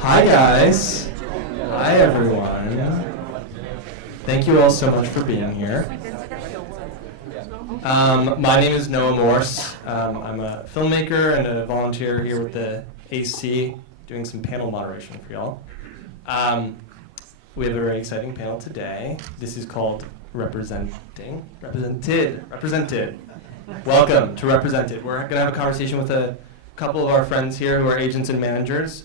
Hi guys. Hi everyone. Thank you all so much for being here. My name is Noah Morse. I'm a filmmaker and a volunteer here with the AC, doing some panel moderation for y'all. We have a very exciting panel today. This is called Represented. Welcome to Represented. We're going to have a conversation with a couple of our friends here who are agents and managers.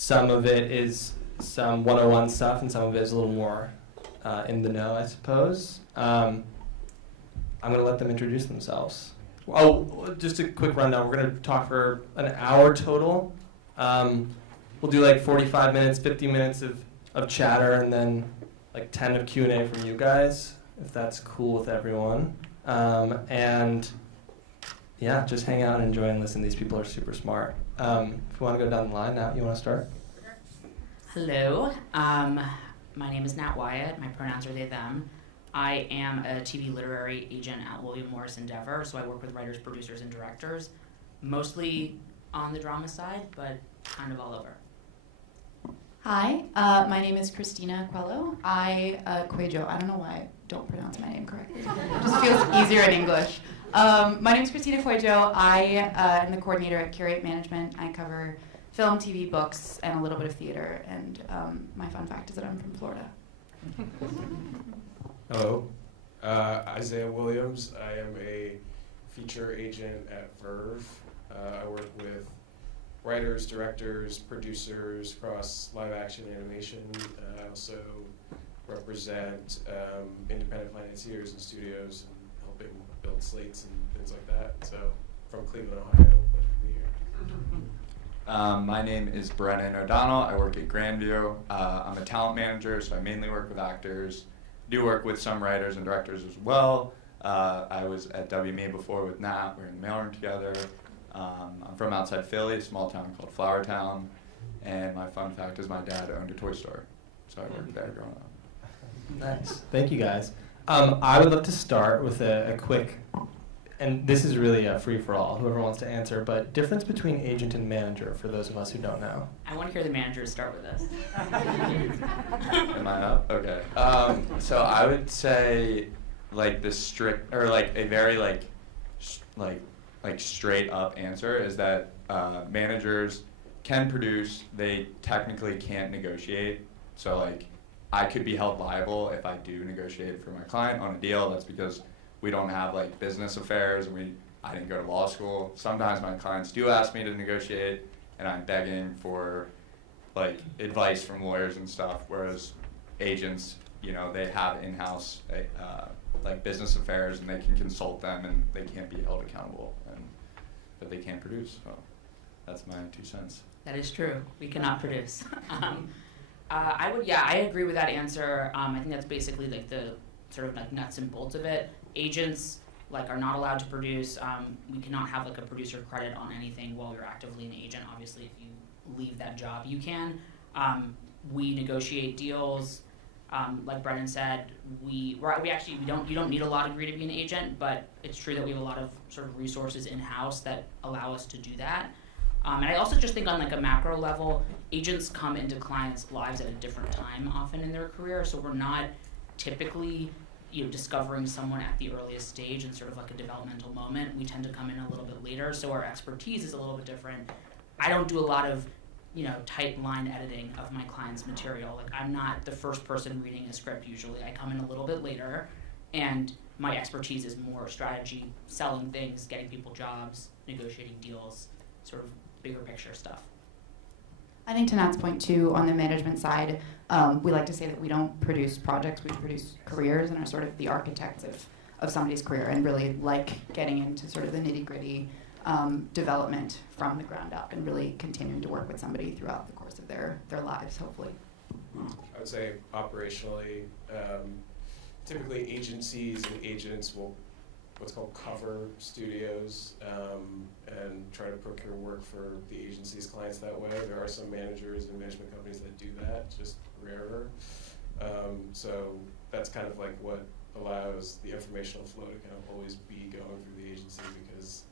Some of it is some 101 stuff, and some of it is a little more in the know, I suppose. I'm going to let them introduce themselves. Oh, just a quick rundown. We're going to talk for an hour total. We'll do like 45 minutes, 50 minutes of chatter, and then like 10 of Q&A from you guys, if that's cool with everyone. And yeah, just hang out and enjoy and listen. These people are super smart. If you want to go down the line, Nat, you want to start? Hello. My name is Nat Wyatt. My pronouns are they, them. I am a TV literary agent at William Morris Endeavor, so I work with writers, producers, and directors, mostly on the drama side, but kind of all over. Hi, my name is Kristina Cuello. Cuello. I don't know why I don't pronounce my name correctly. It just feels easier in English. My name is Kristina Cuello. I am the coordinator at CURATE Management. I cover film, TV, books, and a little bit of theater. And my fun fact is that I'm from Florida. Hello, Isaiah Williams. I am a feature agent at Verve. I work with writers, directors, producers across live action animation. I also represent independent financiers and studios and helping build slates and things like that. So from Cleveland, Ohio, pleasure to be here. My name is Brennan O'Donnell. I work at Grandview. I'm a talent manager, so I mainly work with actors. Do work with some writers and directors as well. I was at WME before with Nat. We're in the mailroom together. I'm from outside Philly, a small town called Flowertown. And my fun fact is my dad owned a toy store, so I worked there growing up. Nice. Thank you, guys. I would love to start with a quick, and this is really a free-for-all, whoever wants to answer, but difference between agent and manager for those of us who don't know. I want to hear the managers start with this. Am I up? Okay. So I would say like the strict, or like a very like straight up answer is that managers can produce, they technically can't negotiate. So like I could be held liable if I do negotiate for my client on a deal. That's because we don't have like business affairs and I didn't go to law school. Sometimes my clients do ask me to negotiate and I'm begging for like advice from lawyers and stuff, whereas agents, you know, they have in-house like business affairs and they can consult them and they can't be held accountable, but they can't produce. So that's my 2 cents. That is true. We cannot produce. I agree with that answer. I think that's basically like the sort of like nuts and bolts of it. Agents like are not allowed to produce. We cannot have like a producer credit on anything while you're actively an agent. Obviously, if you leave that job, you can. We negotiate deals. Like Brennan said, you don't need a law degree to be an agent, but it's true that we have a lot of sort of resources in-house that allow us to do that. And I also just think on like a macro level, agents come into clients' lives at a different time often in their career, so we're not typically discovering someone at the earliest stage in sort of like a developmental moment. We tend to come in a little bit later, so our expertise is a little bit different. I don't do a lot of tight line editing of my client's material. Like I'm not the first person reading a script usually. I come in a little bit later, and my expertise is more strategy, selling things, getting people jobs, negotiating deals, sort of bigger picture stuff. I think to Nat's point too, on the management side, we like to say that we don't produce projects, we produce careers and are sort of the architects of somebody's career and really like getting into sort of the nitty-gritty development from the ground up and really continuing to work with somebody throughout the course of their lives, hopefully. I would say operationally, typically agencies and agents will what's called cover studios and try to procure work for the agency's clients that way. There are some managers and management companies that do that, just rarer. So that's kind of like what allows the informational flow to kind of always be going through the agency, because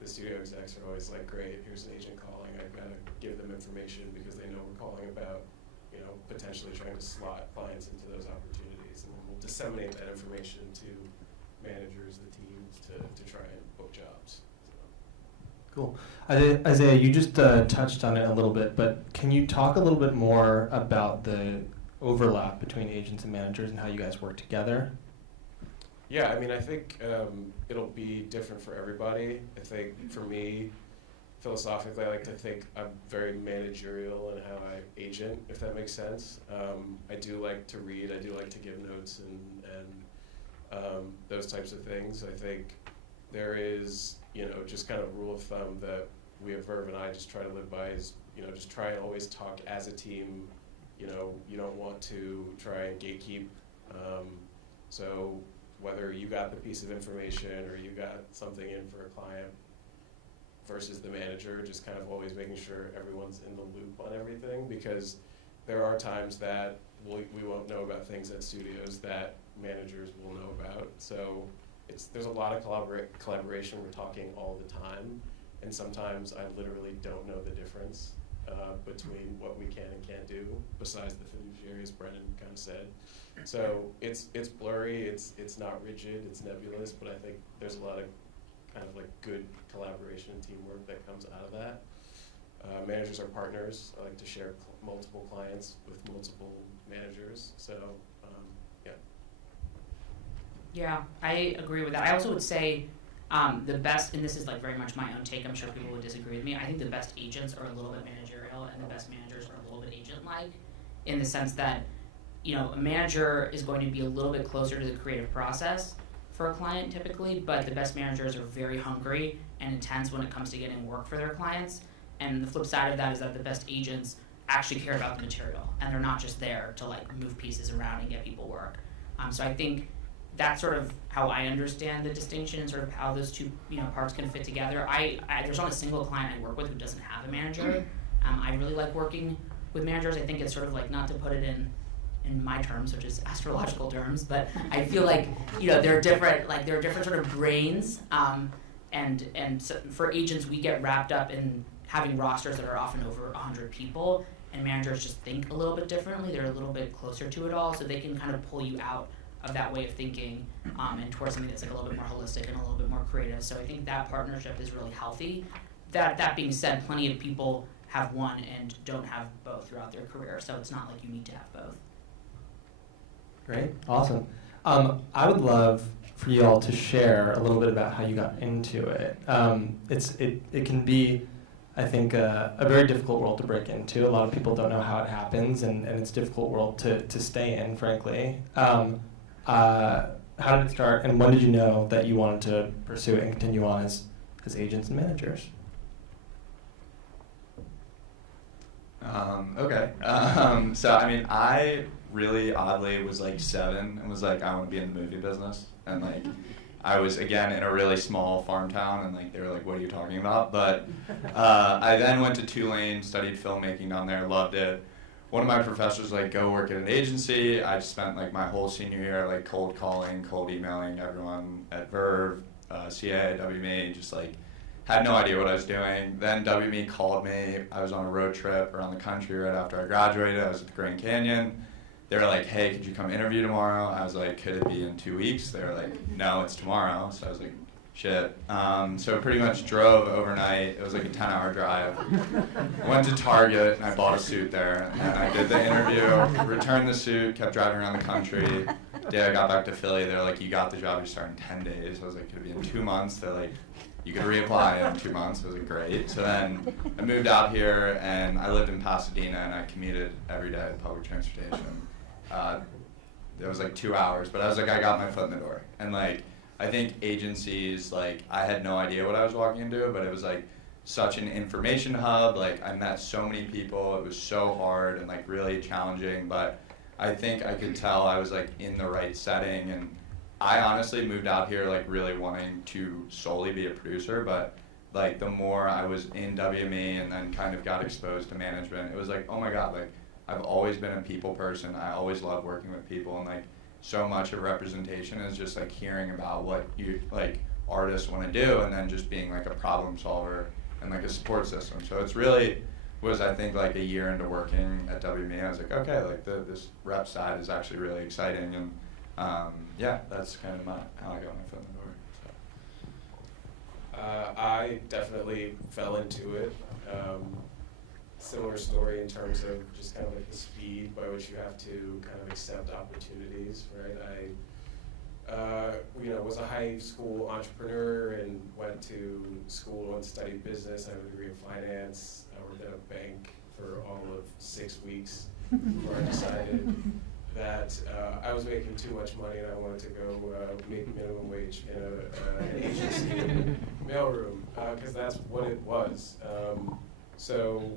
the studio execs are always like, great, here's an agent calling, I've got to give them information because they know we're calling about, you know, potentially trying to slot clients into those opportunities. And then we'll disseminate that information to managers, the teams, to try and book jobs. Cool. Isaiah, you just touched on it a little bit, but can you talk a little bit more about the overlap between agents and managers and how you guys work together? Yeah, I mean, I think it'll be different for everybody. I think for me, philosophically, I like to think I'm very managerial in how I agent, if that makes sense. I do like to read, I do like to give notes and those types of things. I think there is, you know, just kind of a rule of thumb that we at Verve and I just try to live by is, you know, just try and always talk as a team. You know, you don't want to try and gatekeep. So whether you got the piece of information or you got something in for a client versus the manager, just kind of always making sure everyone's in the loop on everything, because there are times that we won't know about things at studios that managers will know about. So there's a lot of collaboration. We're talking all the time, and sometimes I literally don't know the difference between what we can and can't do, besides the fiduciary, as Brennan kind of said. So it's blurry, it's not rigid, it's nebulous, but I think there's a lot of kind of like good collaboration and teamwork that comes out of that. Managers are partners. I like to share multiple clients with multiple managers. So yeah. Yeah, I agree with that. I also would say the best, and this is like very much my own take, I'm sure people would disagree with me, I think the best agents are a little bit managerial and the best managers are a little bit agent-like, in the sense that, you know, a manager is going to be a little bit closer to the creative process for a client typically, but the best managers are very hungry and intense when it comes to getting work for their clients. And the flip side of that is that the best agents actually care about the material, and they're not just there to like move pieces around and get people work. So I think that's sort of how I understand the distinction and sort of how those two, you know, parts can fit together. There's not a single client I work with who doesn't have a manager. I really like working with managers. I think it's sort of like, not to put it in my terms, which is astrological terms, but I feel like, you know, there are different sort of brains, and so for agents, we get wrapped up in having rosters that are often over 100 people, and managers just think a little bit differently. They're a little bit closer to it all, so they can kind of pull you out of that way of thinking and towards something that's like a little bit more holistic and a little bit more creative. So I think that partnership is really healthy. That being said, plenty of people have one and don't have both throughout their career, so it's not like you need to have both. Great, awesome. I would love for you all to share a little bit about how you got into it. It can be, I think, a very difficult world to break into. A lot of people don't know how it happens, and it's a difficult world to stay in, frankly. How did it start, and when did you know that you wanted to pursue it and continue on as agents and managers? Okay. So, I mean, I really oddly was like 7 and was like, I want to be in the movie business. And like, I was again in a really small farm town, and like they were like, what are you talking about? But I then went to Tulane, studied filmmaking down there, loved it. One of my professors was like, go work at an agency. I just spent like my whole senior year like cold calling, cold emailing everyone at Verve, CA, WME, just like had no idea what I was doing. Then WME called me. I was on a road trip around the country right after I graduated. I was at the Grand Canyon. They were like, hey, could you come interview tomorrow? I was like, could it be in 2 weeks? They were like, no, it's tomorrow. So I was like, shit. So pretty much drove overnight. It was like a 10-hour drive. Went to Target, and I bought a suit there. And I did the interview, returned the suit, kept driving around the country. The day I got back to Philly, they were like, you got the job, you start in 10 days. I was like, could it be in 2 months? They're like, you could reapply in 2 months. I was like, great. So then I moved out here, and I lived in Pasadena, and I commuted every day with public transportation. It was like 2 hours, but I was like, I got my foot in the door. And like, I think agencies, like, I had no idea what I was walking into, but it was like such an information hub. Like, I met so many people. It was so hard and like really challenging, but I think I could tell I was like in the right setting. And I honestly moved out here like really wanting to solely be a producer, but like the more I was in WME and then kind of got exposed to management, it was like, oh my God, like I've always been a people person. I always love working with people, and like so much of representation is just like hearing about what you like, artists want to do, and then just being like a problem solver and like a support system. So it's really was, I think, like a year into working at WME, I was like, okay, like this rep side is actually really exciting, and yeah, that's kind of how I got my foot in the door. So. I definitely fell into it. Similar story in terms of just kind of like the speed by which you have to kind of accept opportunities, right? I was a high school entrepreneur and went to school and studied business. I have a degree in finance. I worked at a bank for all of 6 weeks before I decided that I was making too much money and I wanted to go make minimum wage in an agency mailroom, because that's what it was. So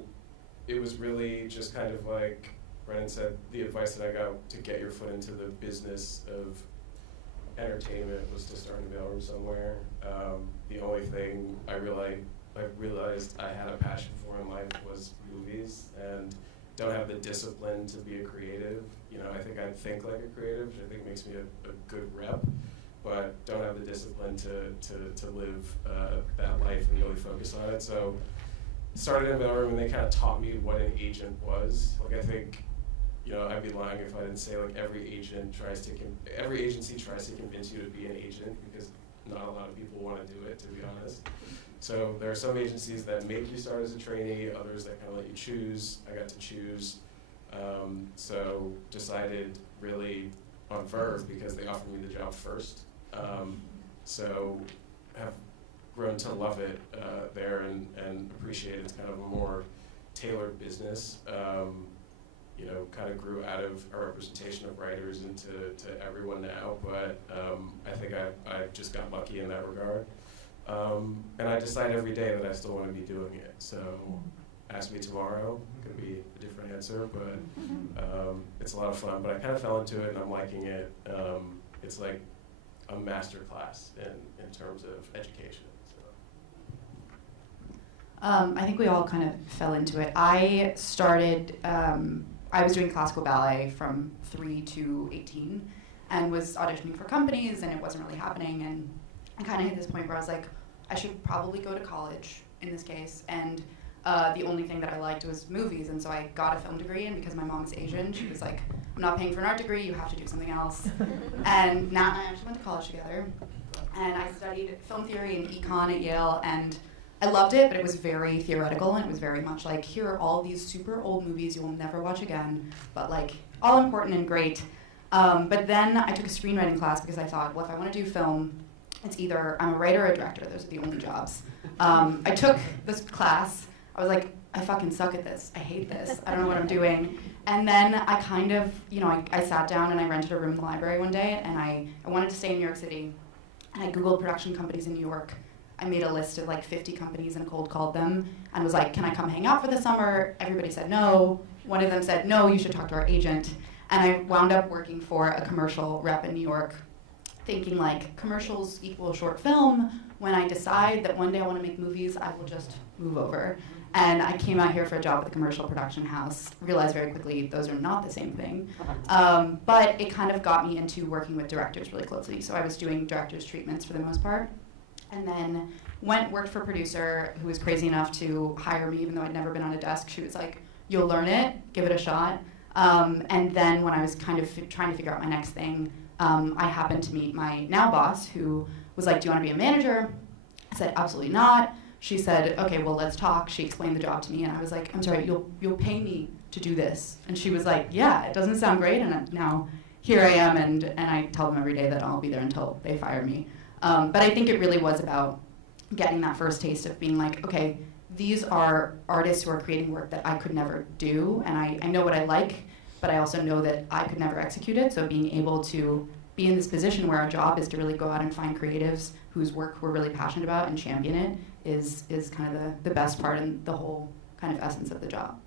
it was really just kind of like Brennan said, the advice that I got to get your foot into the business of entertainment was to start a mailroom somewhere. The only thing I realized I had a passion for in life was movies, and don't have the discipline to be a creative. I think I think like a creative, which I think makes me a good rep, but don't have the discipline to live that life and really focus on it. So started in a mailroom, and they kind of taught me what an agent was. Like, I think, I'd be lying if I didn't say like every agency tries to convince you to be an agent, because not a lot of people want to do it, to be honest. So there are some agencies that make you start as a trainee, others that kind of let you choose. I got to choose. So decided really on Verve because they offered me the job first. So have grown to love it there and appreciate it. It's kind of a more tailored business. Kind of grew out of a representation of writers into everyone now, but I think I just got lucky in that regard. And I decide every day that I still want to be doing it. So ask me tomorrow, it could be a different answer, but it's a lot of fun. But I kind of fell into it and I'm liking it. It's like a master class in terms of education. I think we all kind of fell into it. I started, I was doing classical ballet from 3 to 18 and was auditioning for companies, and it wasn't really happening. And I kind of hit this point where I was like, I should probably go to college in this case. And the only thing that I liked was movies. And so I got a film degree, and because my mom's Asian, she was like, I'm not paying for an art degree, you have to do something else. And Nat and I actually went to college together. And I studied film theory and econ at Yale, and I loved it, but it was very theoretical, and it was very much like, here are all these super old movies you will never watch again, but like, all important and great. But then I took a screenwriting class because I thought, well, if I want to do film, it's either I'm a writer or a director. Those are the only jobs. I took this class. I was like, I fucking suck at this. I hate this. I don't know what I'm doing. And then I kind of, I sat down and I rented a room in the library one day, and I wanted to stay in New York City, and I Googled production companies in New York. I made a list of like 50 companies and cold called them and was like, can I come hang out for the summer? Everybody said no. One of them said, no, you should talk to our agent. And I wound up working for a commercial rep in New York, thinking like, commercials equal short film. When I decide that one day I want to make movies, I will just move over. And I came out here for a job at the commercial production house, realized very quickly those are not the same thing. But it kind of got me into working with directors really closely. So I was doing directors' treatments for the most part. And then worked for a producer who was crazy enough to hire me, even though I'd never been on a desk. She was like, you'll learn it, give it a shot. And then when I was kind of trying to figure out my next thing, I happened to meet my now boss, who was like, do you want to be a manager? I said, absolutely not. She said, okay, well, let's talk. She explained the job to me, and I was like, I'm sorry, you'll pay me to do this? And she was like, yeah, it doesn't sound great, and now here I am, and I tell them every day that I'll be there until they fire me. But I think it really was about getting that first taste of being like, okay, these are artists who are creating work that I could never do, and I know what I like, but I also know that I could never execute it. So being able to be in this position where our job is to really go out and find creatives whose work we're really passionate about and champion it is kind of the best part and the whole kind of essence of the job.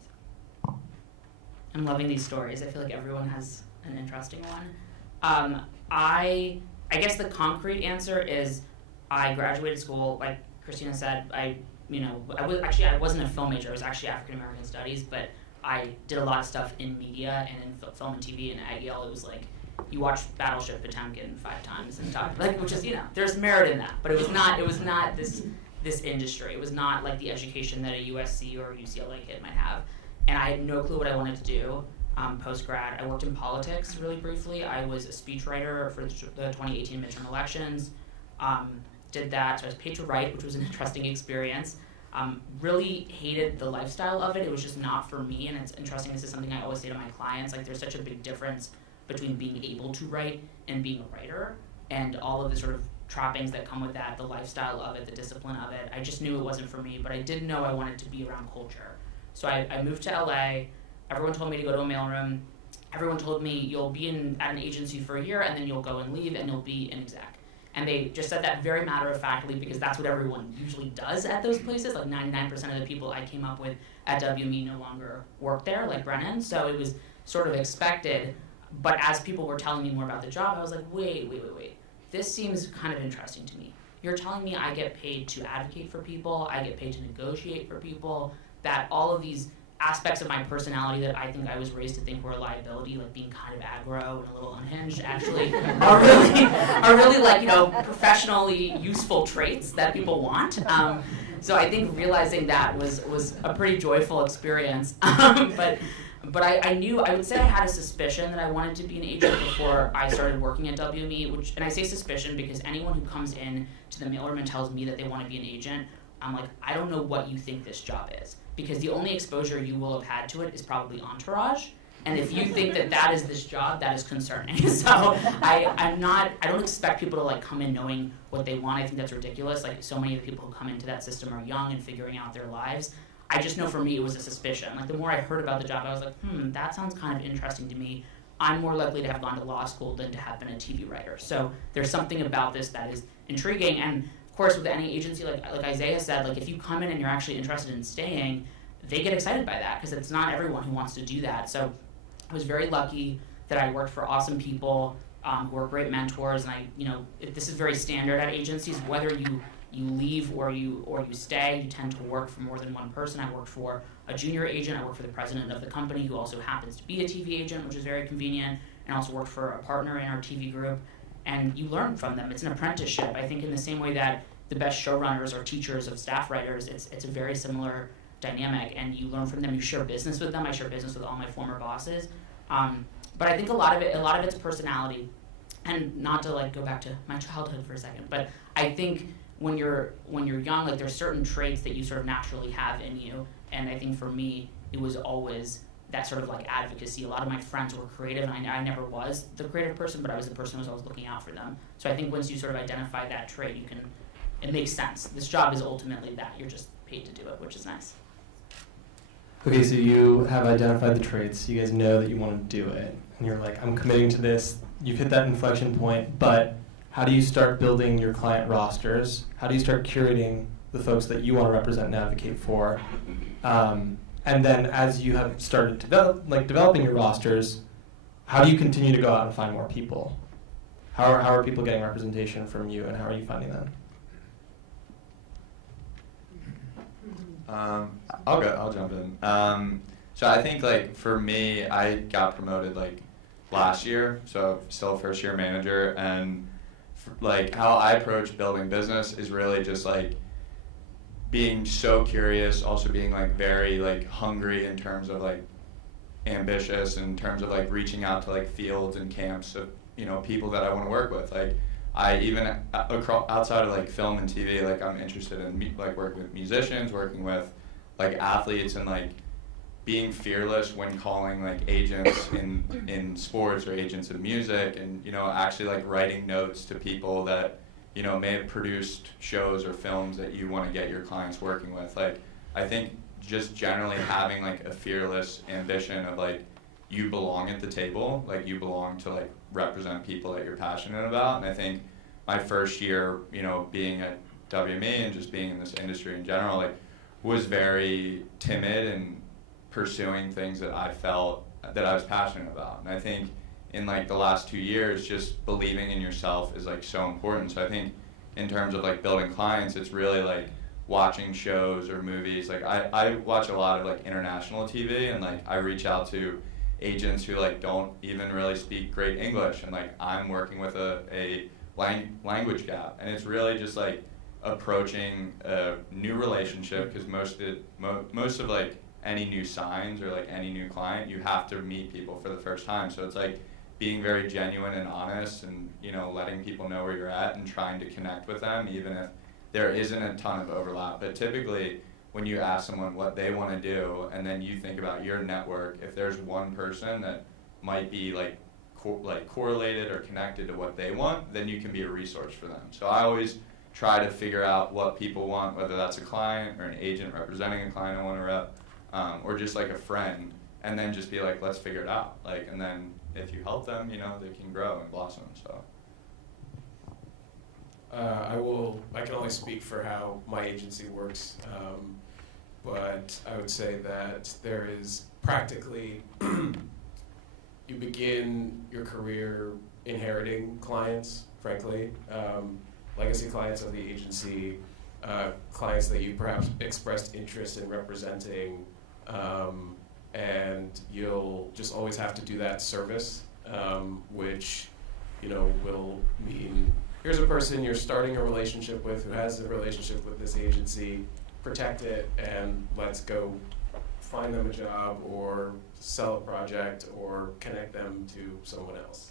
I'm loving these stories. I feel like everyone has an interesting one. I guess the concrete answer is I graduated school, like Kristina said. I wasn't a film major. I was actually African American studies, but I did a lot of stuff in media and in film and TV. And at Yale, it was like you watch Battleship Potemkin 5 times and talk, like, which is, you know, there's merit in that, but it was not this industry. It was not like the education that a USC or UCLA kid might have. And I had no clue what I wanted to do post-grad. I worked in politics really briefly. I was a speechwriter for the 2018 midterm elections. Did that, so I was paid to write, which was an interesting experience. Really hated the lifestyle of it. It was just not for me, and it's interesting. This is something I always say to my clients. Like, there's such a big difference between being able to write and being a writer, and all of the sort of trappings that come with that, the lifestyle of it, the discipline of it. I just knew it wasn't for me, but I did know I wanted to be around culture. So I moved to LA. Everyone told me to go to a mailroom. Everyone told me you'll be at an agency for a year, and then you'll go and leave, and you'll be an exec. And they just said that very matter-of-factly because that's what everyone usually does at those places. Like 99% of the people I came up with at WME no longer work there, like Brennan. So it was sort of expected. But as people were telling me more about the job, I was like, wait. This seems kind of interesting to me. You're telling me I get paid to advocate for people, I get paid to negotiate for people, that all of these aspects of my personality that I think I was raised to think were a liability, like being kind of aggro and a little unhinged, actually are really like, you know, professionally useful traits that people want. So I think realizing that was a pretty joyful experience. But I knew, I would say I had a suspicion that I wanted to be an agent before I started working at WME, and I say suspicion because anyone who comes in to the mailroom and tells me that they want to be an agent, I'm like, I don't know what you think this job is. Because the only exposure you will have had to it is probably Entourage. And if you think that is this job, that is concerning. So I don't expect people to like come in knowing what they want. I think that's ridiculous. Like, so many of the people who come into that system are young and figuring out their lives. I just know for me it was a suspicion. Like, the more I heard about the job, I was like, that sounds kind of interesting to me. I'm more likely to have gone to law school than to have been a TV writer. So there's something about this that is intriguing. And of course, with any agency, like Isaiah said, like, if you come in and you're actually interested in staying, they get excited by that because it's not everyone who wants to do that. So I was very lucky that I worked for awesome people who are great mentors. And this is very standard at agencies. Whether you leave or you stay, you tend to work for more than one person. I worked for a junior agent. I worked for the president of the company, who also happens to be a TV agent, which is very convenient, and also worked for a partner in our TV group. And you learn from them. It's an apprenticeship. I think in the same way that the best showrunners are teachers of staff writers, it's a very similar dynamic, and you learn from them. You share business with them. I share business with all my former bosses. But I think a lot of it's personality. And not to like go back to my childhood for a second, but I think when you're young, like, there's certain traits that you sort of naturally have in you. And I think for me, it was always that sort of like advocacy. A lot of my friends were creative, and I never was the creative person, but I was the person who was always looking out for them. So I think once you sort of identify that trait, it makes sense. This job is ultimately that. You're just paid to do it, which is nice. Okay, so you have identified the traits. You guys know that you want to do it. And you're like, I'm committing to this. You've hit that inflection point, but how do you start building your client rosters? How do you start curating the folks that you want to represent and advocate for? And then as you have started developing your rosters, how do you continue to go out and find more people? How are people getting representation from you, and how are you finding them? I'll jump in. So I think, like, for me, I got promoted like last year, so still first year manager, and like how I approach building business is really just like being so curious, also being like very like hungry in terms of like ambitious, in terms of like reaching out to like fields and camps of, you know, people that I want to work with. Like, I even outside of like film and TV, like, I'm interested in like working with musicians, working with like athletes, and like being fearless when calling like agents in sports or agents in music, and, you know, actually like writing notes to people that, you know, may have produced shows or films that you want to get your clients working with. Like, I think just generally having like a fearless ambition of like, you belong at the table, like you belong to like represent people that you're passionate about. And I think my first year, you know, being at WME and just being in this industry in general, like, was very timid and pursuing things that I felt that I was passionate about. And I think in like the last 2 years, just believing in yourself is like so important. So I think in terms of like building clients, it's really like watching shows or movies. Like, I watch a lot of like international TV, and like I reach out to agents who like don't even really speak great English, and like I'm working with a language gap, and it's really just like approaching a new relationship, because most of like any new signs or like any new client, you have to meet people for the first time. So it's like being very genuine and honest, and you know, letting people know where you're at and trying to connect with them, even if there isn't a ton of overlap. But typically, when you ask someone what they want to do, and then you think about your network, if there's one person that might be like correlated or connected to what they want, then you can be a resource for them. So I always try to figure out what people want, whether that's a client or an agent representing a client I want to rep, or just like a friend, and then just be like, let's figure it out. Like, and then if you help them, you know, they can grow and blossom. So. I can only speak for how my agency works, but I would say that there is practically, you begin your career inheriting clients, frankly, legacy clients of the agency, clients that you perhaps expressed interest in representing, and you'll just always have to do that service, which, you know, will mean here's a person you're starting a relationship with who has a relationship with this agency, protect it, and let's go find them a job or sell a project or connect them to someone else.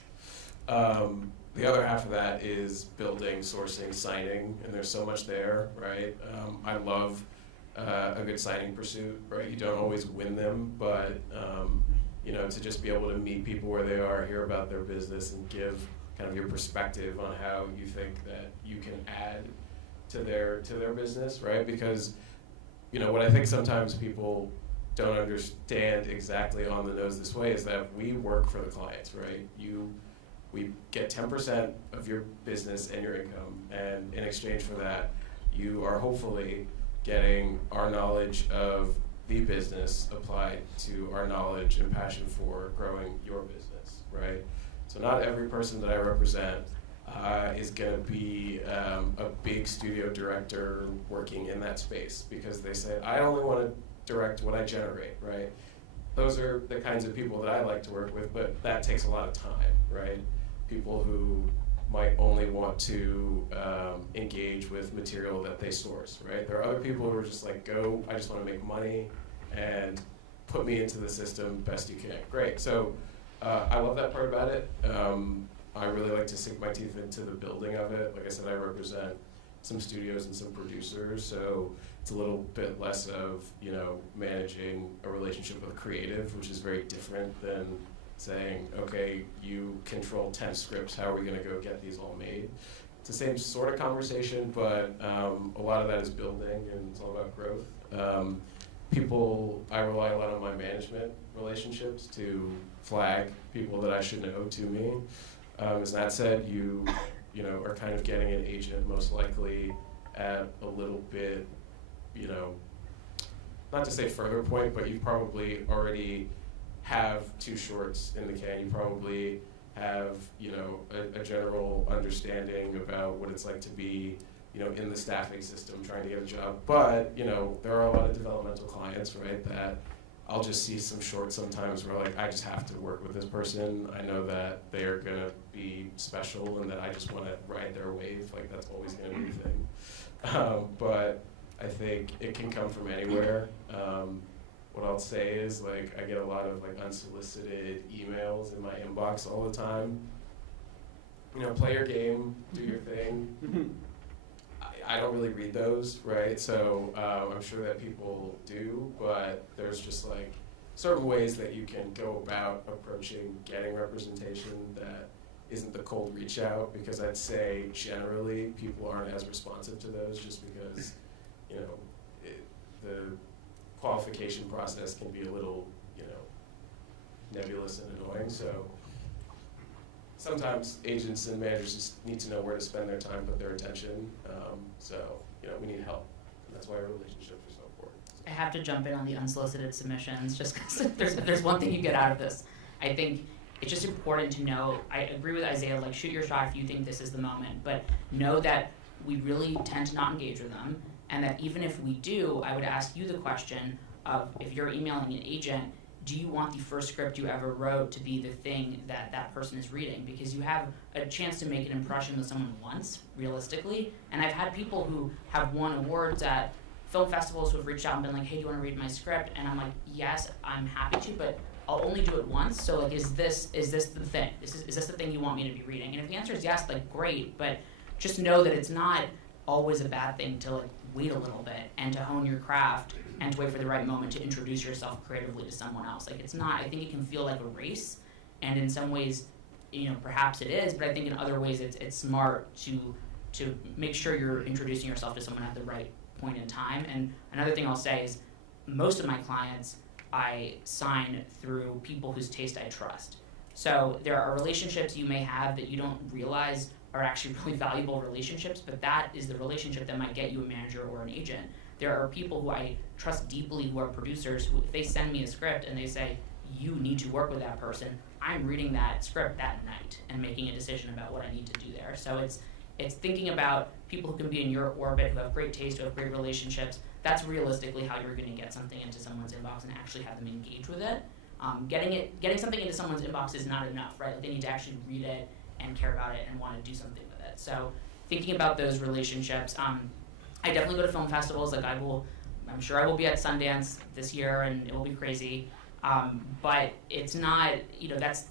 The other half of that is building, sourcing, signing, and there's so much there, right? I love a good signing pursuit, right? You don't always win them, but you know, to just be able to meet people where they are, hear about their business, and give kind of your perspective on how you think that you can add to their business, right? Because, you know, what I think sometimes people don't understand exactly on the nose this way is that we work for the clients, right? We get 10% of your business and your income, and in exchange for that, you are hopefully getting our knowledge of the business applied to our knowledge and passion for growing your business, right? So not every person that I represent is going to be a big studio director working in that space, because they say, I only want to direct what I generate, right? Those are the kinds of people that I like to work with, but that takes a lot of time, right? People who might only want to engage with material that they source, right? There are other people who are just like, I just want to make money and put me into the system best you can. Great. So I love that part about it. I really like to sink my teeth into the building of it. Like I said, I represent some studios and some producers, so it's a little bit less of, you know, managing a relationship with a creative, which is very different than saying, okay, you control 10 scripts, how are we going to go get these all made? It's the same sort of conversation, but a lot of that is building, and it's all about growth. I rely a lot on my management relationships to flag people that I should know to me. As Nat said, you know, are kind of getting an agent most likely at a little bit, you know, not to say further point, but you probably already have 2 shorts in the can. You probably have, you know, a general understanding about what it's like to be, you know, in the staffing system trying to get a job. But, you know, there are a lot of developmental clients, right, that I'll just see some shorts sometimes where, like, I just have to work with this person. I know that they are going to be special and that I just want to ride their wave. Like, that's always going to be the thing. But I think it can come from anywhere. What I'll say is, like, I get a lot of, like, unsolicited emails in my inbox all the time. You know, play your game, do your thing. I don't really read those, right? So I'm sure that people do, but there's just like certain ways that you can go about approaching getting representation that isn't the cold reach out, because I'd say generally people aren't as responsive to those just because, you know, the qualification process can be a little, you know, nebulous and annoying. So sometimes agents and managers just need to know where to spend their time, put their attention. So, you know, we need help. And that's why relationships are so important. I have to jump in on the unsolicited submissions, just because if there's one thing you get out of this. I think it's just important to know, I agree with Isaiah, like, shoot your shot if you think this is the moment, but know that we really tend to not engage with them, and that even if we do, I would ask you the question of, if you're emailing an agent, do you want the first script you ever wrote to be the thing that that person is reading? Because you have a chance to make an impression with someone once, realistically. And I've had people who have won awards at film festivals who have reached out and been like, hey, do you want to read my script? And I'm like, yes, I'm happy to, but I'll only do it once. So like, is this the thing? Is this the thing you want me to be reading? And if the answer is yes, like great, but just know that it's not always a bad thing to like wait a little bit and to hone your craft and to wait for the right moment to introduce yourself creatively to someone else. Like it's not, I think it can feel like a race, and in some ways, you know, perhaps it is, but I think in other ways it's smart to make sure you're introducing yourself to someone at the right point in time. And another thing I'll say is most of my clients I sign through people whose taste I trust. So there are relationships you may have that you don't realize are actually really valuable relationships, but that is the relationship that might get you a manager or an agent. There are people who I trust deeply who are producers who, if they send me a script and they say, you need to work with that person, I'm reading that script that night and making a decision about what I need to do there. So it's thinking about people who can be in your orbit, who have great taste, who have great relationships. That's realistically how you're going to get something into someone's inbox and actually have them engage with it. Getting something into someone's inbox is not enough, right? Like they need to actually read it and care about it and want to do something with it. So thinking about those relationships, I definitely go to film festivals. Like I'm sure I will be at Sundance this year, and it will be crazy. But it's not, you know, that's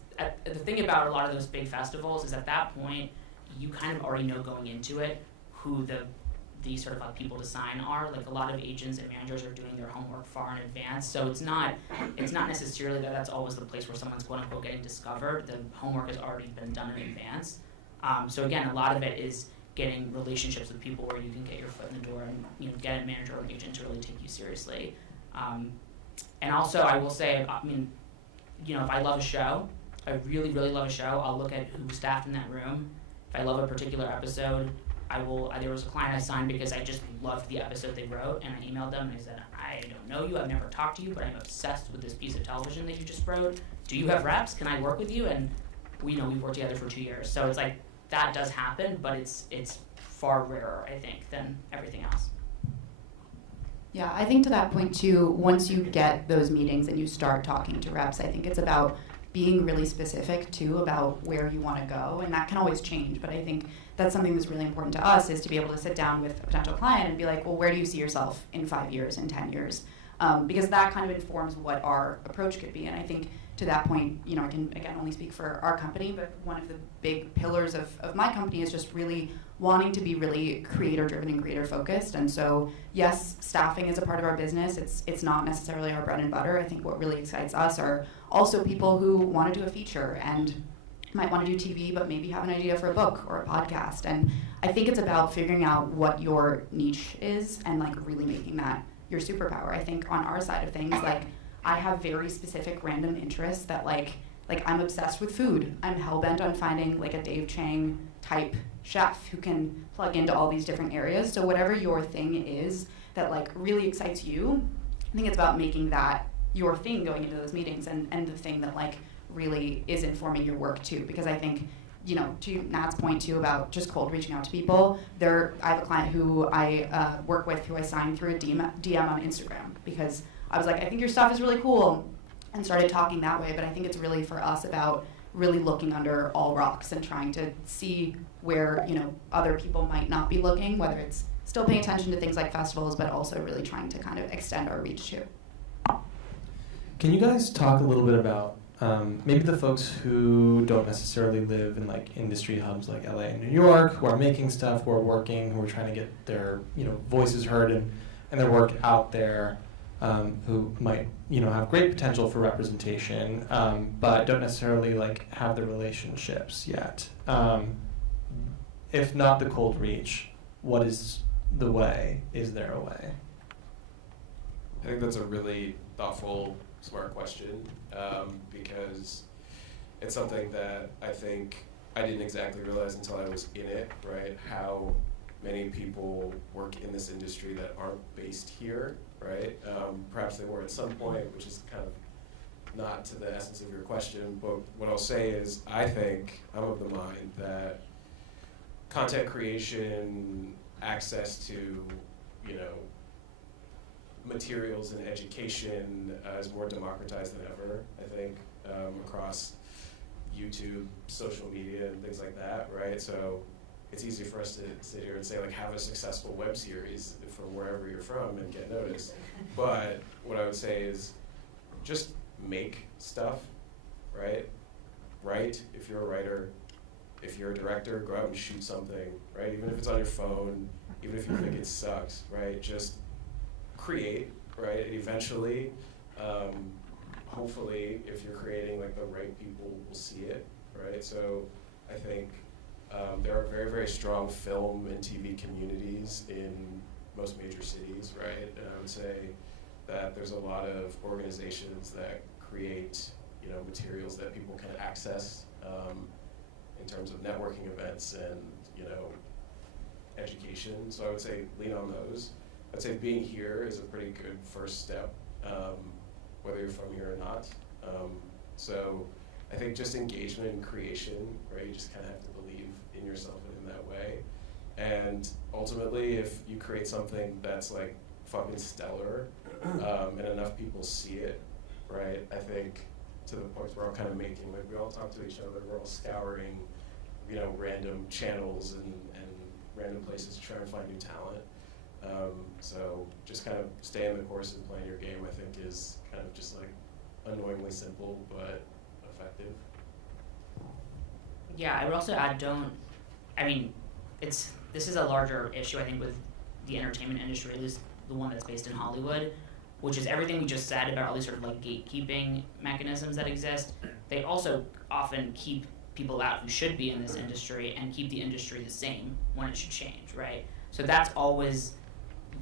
the thing about a lot of those big festivals is at that point you kind of already know going into it who the sort of like people to sign are. Like a lot of agents and managers are doing their homework far in advance, so it's not necessarily that that's always the place where someone's quote unquote getting discovered. The homework has already been done in advance. So again, a lot of it is getting relationships with people where you can get your foot in the door and, you know, get a manager or an agent to really take you seriously. And also, I will say, I mean, you know, if I love a show, I really, really love a show, I'll look at who's staffed in that room. If I love a particular episode, there was a client I signed because I just loved the episode they wrote, and I emailed them and I said, I don't know you, I've never talked to you, but I'm obsessed with this piece of television that you just wrote. Do you have reps? Can I work with you? And we've worked together for 2 years. So it's like, that does happen, but it's far rarer, I think, than everything else. Yeah, I think to that point too, once you get those meetings and you start talking to reps, I think it's about being really specific too about where you want to go, and that can always change, but I think that's something that's really important to us, is to be able to sit down with a potential client and be like, well, where do you see yourself in 5 years, in 10 years? Because that kind of informs what our approach could be. And I think to that point, you know, I can again only speak for our company, but one of the big pillars of my company is just really wanting to be really creator driven and creator focused. And so yes, staffing is a part of our business. It's not necessarily our bread and butter. I think what really excites us are also people who want to do a feature and might want to do TV, but maybe have an idea for a book or a podcast. And I think it's about figuring out what your niche is and like really making that your superpower. I think on our side of things, like I have very specific random interests that like I'm obsessed with food. I'm hell-bent on finding like a Dave Chang type chef who can plug into all these different areas. So whatever your thing is that like really excites you, I think it's about making that your thing going into those meetings and the thing that like really is informing your work too. Because I think, you know, to Nat's point too about just cold reaching out to people, I have a client who I work with who I signed through a DM on Instagram because I was like, I think your stuff is really cool, and started talking that way. But I think it's really for us about really looking under all rocks and trying to see where, you know, other people might not be looking, whether it's still paying attention to things like festivals, but also really trying to kind of extend our reach too. Can you guys talk a little bit about maybe the folks who don't necessarily live in like industry hubs like LA and New York, who are making stuff, who are working, who are trying to get their, you know, voices heard and their work out there, who might, you know, have great potential for representation, but don't necessarily like have the relationships yet. If not the cold reach, what is the way? Is there a way? I think that's a really thoughtful, smart question, because it's something that I think I didn't exactly realize until I was in it, right? How many people work in this industry that aren't based here, right? Perhaps they were at some point, which is kind of not to the essence of your question, but what I'll say is I think I'm of the mind that content creation, access to, you know, materials and education is more democratized than ever, I think, across YouTube, social media, and things like that, right? So it's easy for us to sit here and say, like, have a successful web series from wherever you're from and get noticed. But what I would say is just make stuff, right? Write if you're a writer. If you're a director, go out and shoot something, right? Even if it's on your phone, even if you think it sucks, right? Just create, right? Eventually, hopefully, if you're creating, like, the right people will see it, right? So I think there are very, very strong film and TV communities in most major cities, right? And I would say that there's a lot of organizations that create, you know, materials that people can access in terms of networking events and, you know, education. So I would say lean on those. I'd say being here is a pretty good first step, whether you're from here or not. So I think just engagement and creation, right? You just kind of have to believe in yourself in that way. And ultimately, if you create something that's like fucking stellar, and enough people see it, right? I think to the point we're all kind of making, like, we all talk to each other, we're all scouring, you know, random channels and random places to try and find new talent. So just kind of staying the course and playing your game, I think, is kind of just like annoyingly simple but effective. Yeah, I would also add, this is a larger issue, I think, with the entertainment industry, at least the one that's based in Hollywood, which is everything we just said about all these sort of like gatekeeping mechanisms that exist. They also often keep people out who should be in this industry and keep the industry the same when it should change, right? So that's always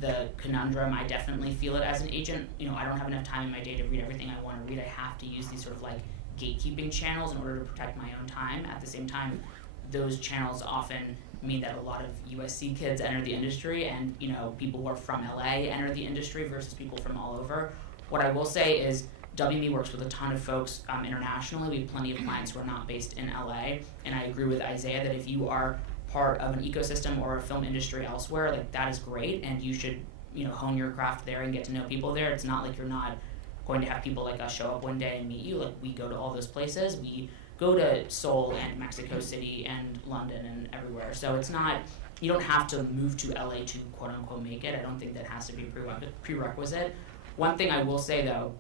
the conundrum. I definitely feel it as an agent. You know, I don't have enough time in my day to read everything I want to read. I have to use these sort of like gatekeeping channels in order to protect my own time. At the same time, those channels often mean that a lot of USC kids enter the industry, and, you know, people who are from LA enter the industry versus people from all over. What I will say is WME works with a ton of folks internationally. We have plenty of clients who are not based in LA, and I agree with Isaiah that if you are part of an ecosystem or a film industry elsewhere, like, that is great, and you should, you know, hone your craft there and get to know people there. It's not like you're not going to have people like us show up one day and meet you. Like, we go to all those places. We go to Seoul and Mexico City and London and everywhere. So it's not, you don't have to move to LA to quote unquote make it. I don't think that has to be a prerequisite. One thing I will say though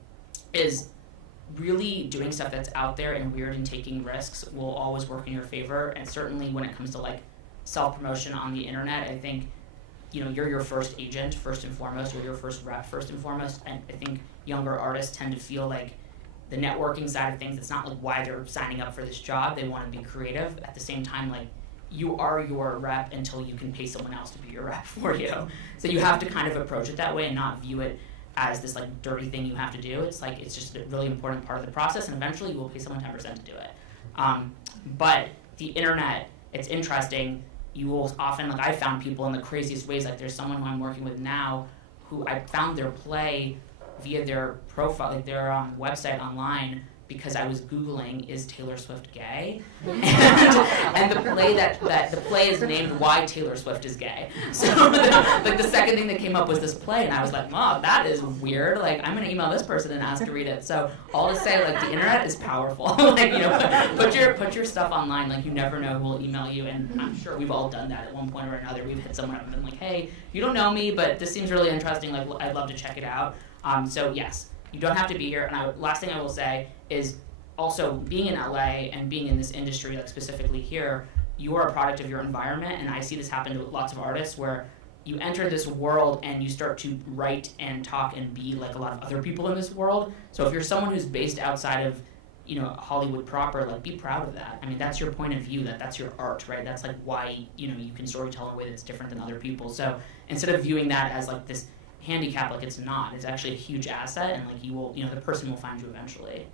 is really doing stuff that's out there and weird and taking risks will always work in your favor. And certainly when it comes to like self-promotion on the internet, I think, you know, you're your first agent first and foremost, you're your first rep first and foremost. And I think younger artists tend to feel like the networking side of things, it's not like why they're signing up for this job. They want to be creative. At the same time, like, you are your rep until you can pay someone else to be your rep for you. So you have to kind of approach it that way and not view it as this like dirty thing you have to do. It's like, it's just a really important part of the process, and eventually you will pay someone 10% to do it. But the internet, it's interesting. You will often, like, I found people in the craziest ways. Like, there's someone who I'm working with now who I found their play via their profile, like their website online, because I was Googling, is Taylor Swift gay? and the play is named Why Taylor Swift is Gay. So like the second thing that came up was this play, and I was like, wow, that is weird. Like, I'm gonna email this person and ask to read it. So all to say, like, the internet is powerful. Like, you know, put your stuff online. Like, you never know who will email you, and I'm sure we've all done that at one point or another. We've hit someone up and been like, hey, you don't know me, but this seems really interesting. Like, I'd love to check it out. So yes, you don't have to be here. And last thing I will say is also being in LA and being in this industry, like specifically here, you are a product of your environment. And I see this happen to lots of artists where you enter this world and you start to write and talk and be like a lot of other people in this world. So if you're someone who's based outside of, you know, Hollywood proper, like, be proud of that. I mean, that's your point of view, that's your art, right? That's like why, you know, you can storytell in a way that's different than other people. So instead of viewing that as like this handicap, like, it's not. It's actually a huge asset, and like, you will, you know, the person will find you eventually.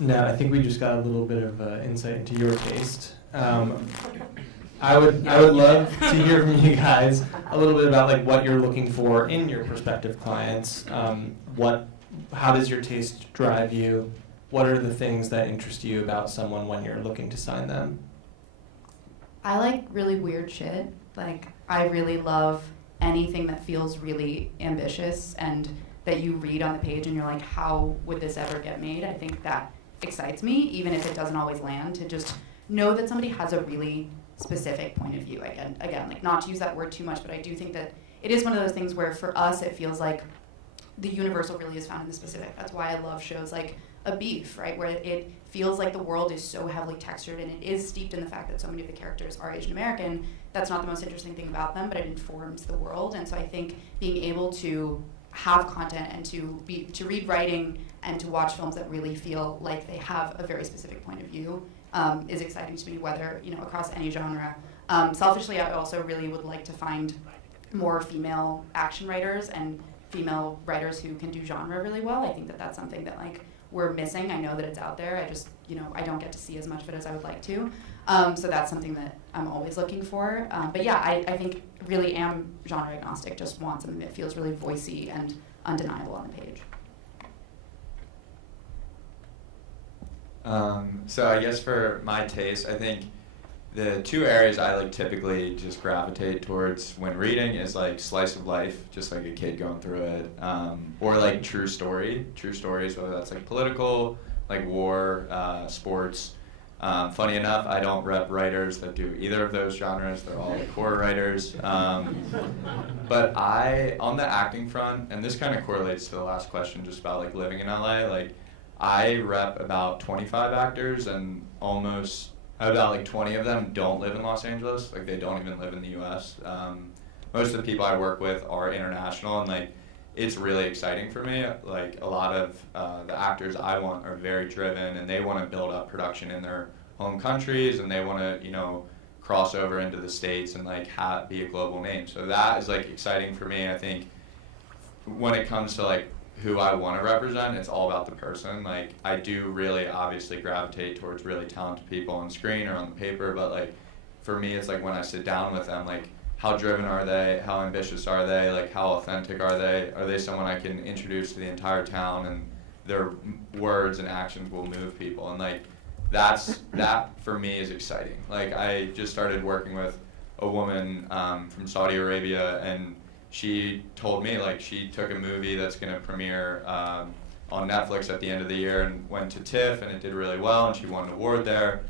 Nat, I think we just got a little bit of insight into your taste. I would love to hear from you guys a little bit about like what you're looking for in your prospective clients. How does your taste drive you? What are the things that interest you about someone when you're looking to sign them? I like really weird shit. Like, I really love anything that feels really ambitious and that you read on the page and you're like, how would this ever get made? I think that excites me, even if it doesn't always land, to just know that somebody has a really specific point of view. Again, like, not to use that word too much, but I do think that it is one of those things where for us it feels like the universal really is found in the specific. That's why I love shows like A Beef, right, where it feels like the world is so heavily textured and it is steeped in the fact that so many of the characters are Asian American. That's not the most interesting thing about them, but it informs the world. And so I think being able to have content and to read writing and to watch films that really feel like they have a very specific point of view is exciting to me, whether, across any genre. Selfishly, I also really would like to find more female action writers and female writers who can do genre really well. I think that that's something that, like, we're missing. I know that it's out there. I just, I don't get to see as much of it as I would like to. So that's something that I'm always looking for. But yeah, I think really am genre agnostic, just want something that feels really voicey and undeniable on the page. So I guess for my taste, I think the two areas I like typically just gravitate towards when reading is like slice of life, just like a kid going through it, or like true stories, whether that's like political, like war, sports. Funny enough, I don't rep writers that do either of those genres. They're all like horror writers. But on the acting front, and this kind of correlates to the last question just about like living in LA, like I rep about 25 actors, and almost about like 20 of them don't live in Los Angeles. Like they don't even live in the US. Most of the people I work with are international, and like it's really exciting for me. Like a lot of the actors I want are very driven, and they want to build up production in their home countries, and they want to, cross over into the States and like be a global name. So that is like exciting for me. I think when it comes to like who I want to represent, it's all about the person. Like I do really obviously gravitate towards really talented people on screen or on the paper, but like for me it's like when I sit down with them, like how driven are they, how ambitious are they, like how authentic are they someone I can introduce to the entire town and their words and actions will move people, and like that for me is exciting. Like I just started working with a woman from Saudi Arabia, and she told me like she took a movie that's going to premiere on Netflix at the end of the year and went to TIFF, and it did really well, and she won an award there.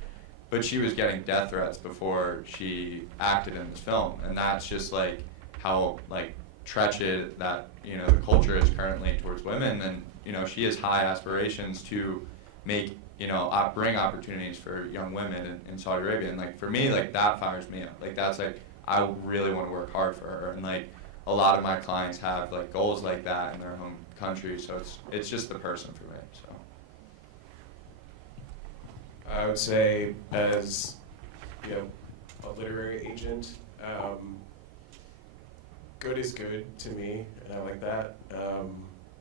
But she was getting death threats before she acted in this film, and that's just like how like treacherous that the culture is currently towards women. And she has high aspirations to make bring opportunities for young women in Saudi Arabia, and like for me, like that fires me up. Like that's like I really want to work hard for her, and like a lot of my clients have like goals like that in their home country, so it's just the person for me. So I would say as a literary agent, good is good to me, and I like that.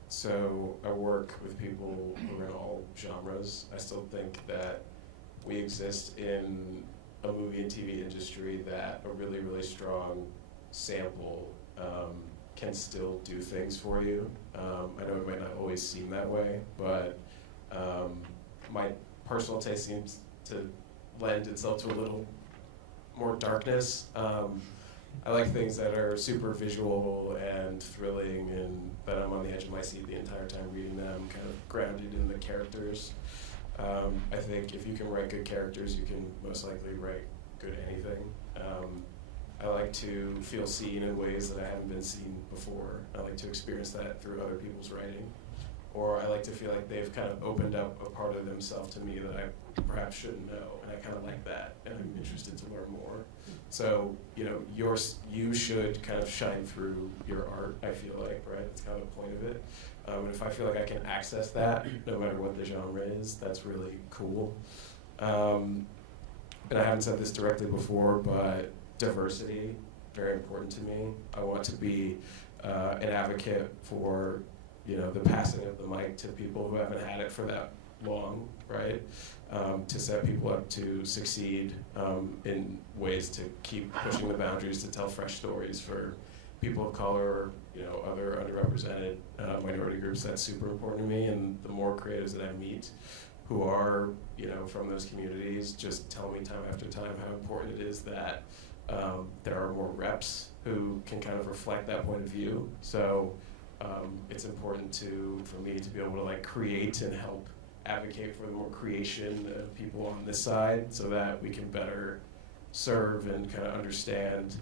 So I work with people who are in all genres. I still think that we exist in a movie and TV industry that a really, really strong sample can still do things for you. I know it might not always seem that way, but my personal taste seems to lend itself to a little more darkness. I like things that are super visual and thrilling, and that I'm on the edge of my seat the entire time reading them, kind of grounded in the characters. I think if you can write good characters, you can most likely write good anything. I like to feel seen in ways that I haven't been seen before. I like to experience that through other people's writing. Or I like to feel like they've kind of opened up a part of themselves to me that I perhaps shouldn't know, and I kind of like that, and I'm interested to learn more. So, you should kind of shine through your art, I feel like, right? That's kind of the point of it. And if I feel like I can access that, no matter what the genre is, that's really cool. And I haven't said this directly before, but diversity, very important to me. I want to be an advocate for the passing of the mic to people who haven't had it for that long, right? To set people up to succeed in ways to keep pushing the boundaries, to tell fresh stories for people of color, other underrepresented minority groups. That's super important to me, and the more creatives that I meet who are, from those communities, just tell me time after time how important it is that there are more reps who can kind of reflect that point of view. So it's important for me to be able to like create and help advocate for the more creation of people on this side so that we can better serve and kind of understand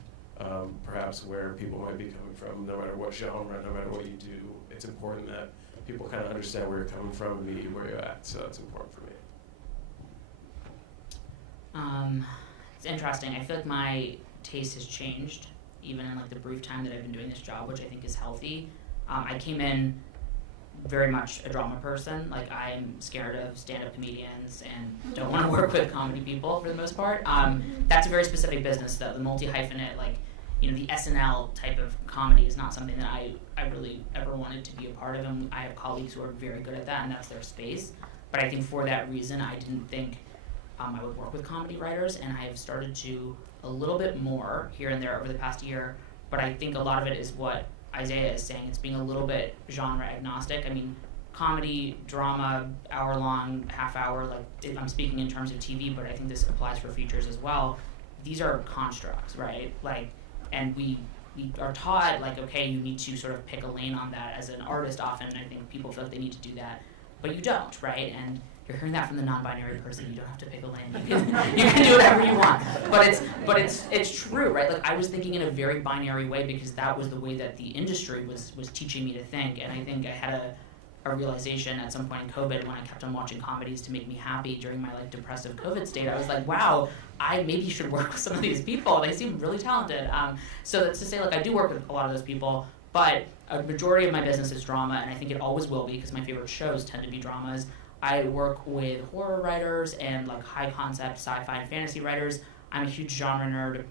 perhaps where people might be coming from, no matter what genre, no matter what you do. It's important that people kind of understand where you're coming from and meet you where you're at, so that's important for me. It's interesting. I feel like my taste has changed, even in like the brief time that I've been doing this job, which I think is healthy. I came in very much a drama person. Like, I'm scared of stand-up comedians and don't want to work with comedy people for the most part. That's a very specific business, though. The multi-hyphenate, like, you know, the SNL type of comedy is not something that I really ever wanted to be a part of, and I have colleagues who are very good at that, and that's their space. But I think for that reason, I didn't think I would work with comedy writers, and I have started to a little bit more here and there over the past year. But I think a lot of it is what Isaiah is saying. It's being a little bit genre agnostic. I mean, comedy, drama, hour-long, half-hour, like, I'm speaking in terms of TV, but I think this applies for features as well. These are constructs, right? Like, and we are taught, like, okay, you need to sort of pick a lane on that. As an artist, often, I think people feel like they need to do that, but you don't, right? And you're hearing that from the non-binary person. You don't have to pick a lane. You can do whatever you want. But it's true, right? Like, I was thinking in a very binary way because that was the way that the industry was teaching me to think. And I think I had a realization at some point in COVID when I kept on watching comedies to make me happy during my like depressive COVID state. I was like, wow, I maybe should work with some of these people. They seem really talented. So that's to say, like, I do work with a lot of those people, but a majority of my business is drama, and I think it always will be because my favorite shows tend to be dramas. I work with horror writers and like high concept sci-fi and fantasy writers. I'm a huge genre nerd.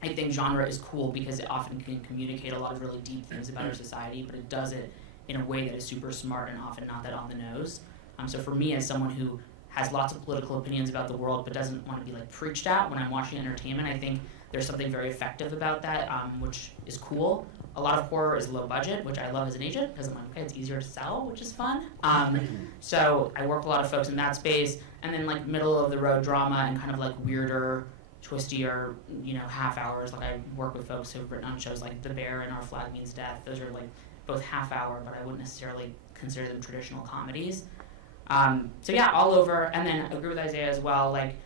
I think genre is cool because it often can communicate a lot of really deep things about our society, but it does it in a way that is super smart and often not that on the nose. So for me, as someone who has lots of political opinions about the world but doesn't want to be like preached at when I'm watching entertainment, I think there's something very effective about that, which is cool. A lot of horror is low budget, which I love as an agent because I'm like, okay, it's easier to sell, which is fun. So I work with a lot of folks in that space, and then like middle of the road drama and kind of like weirder, twistier, you know, half hours. Like, I work with folks who've written on shows like The Bear and Our Flag Means Death. Those are like both half hour, but I wouldn't necessarily consider them traditional comedies. So yeah, all over. And then I agree with Isaiah as well. Like,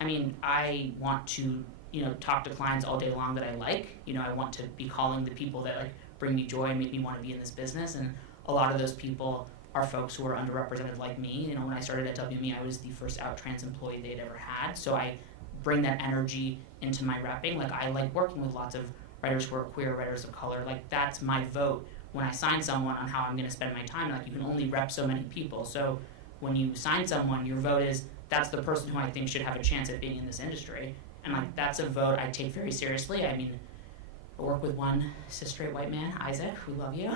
I mean, I want to, you know, talk to clients all day long that I like. You know, I want to be calling the people that like bring me joy and make me want to be in this business. And a lot of those people are folks who are underrepresented like me. You know, when I started at WME, I was the first out trans employee they'd ever had. So I bring that energy into my repping. Like, I like working with lots of writers who are queer, writers of color. Like, that's my vote when I sign someone on how I'm going to spend my time. Like, you can only rep so many people. So when you sign someone, your vote is, that's the person who I think should have a chance at being in this industry. And like, that's a vote I take very seriously. I mean, I work with one cis straight white man, Isaac, we love you.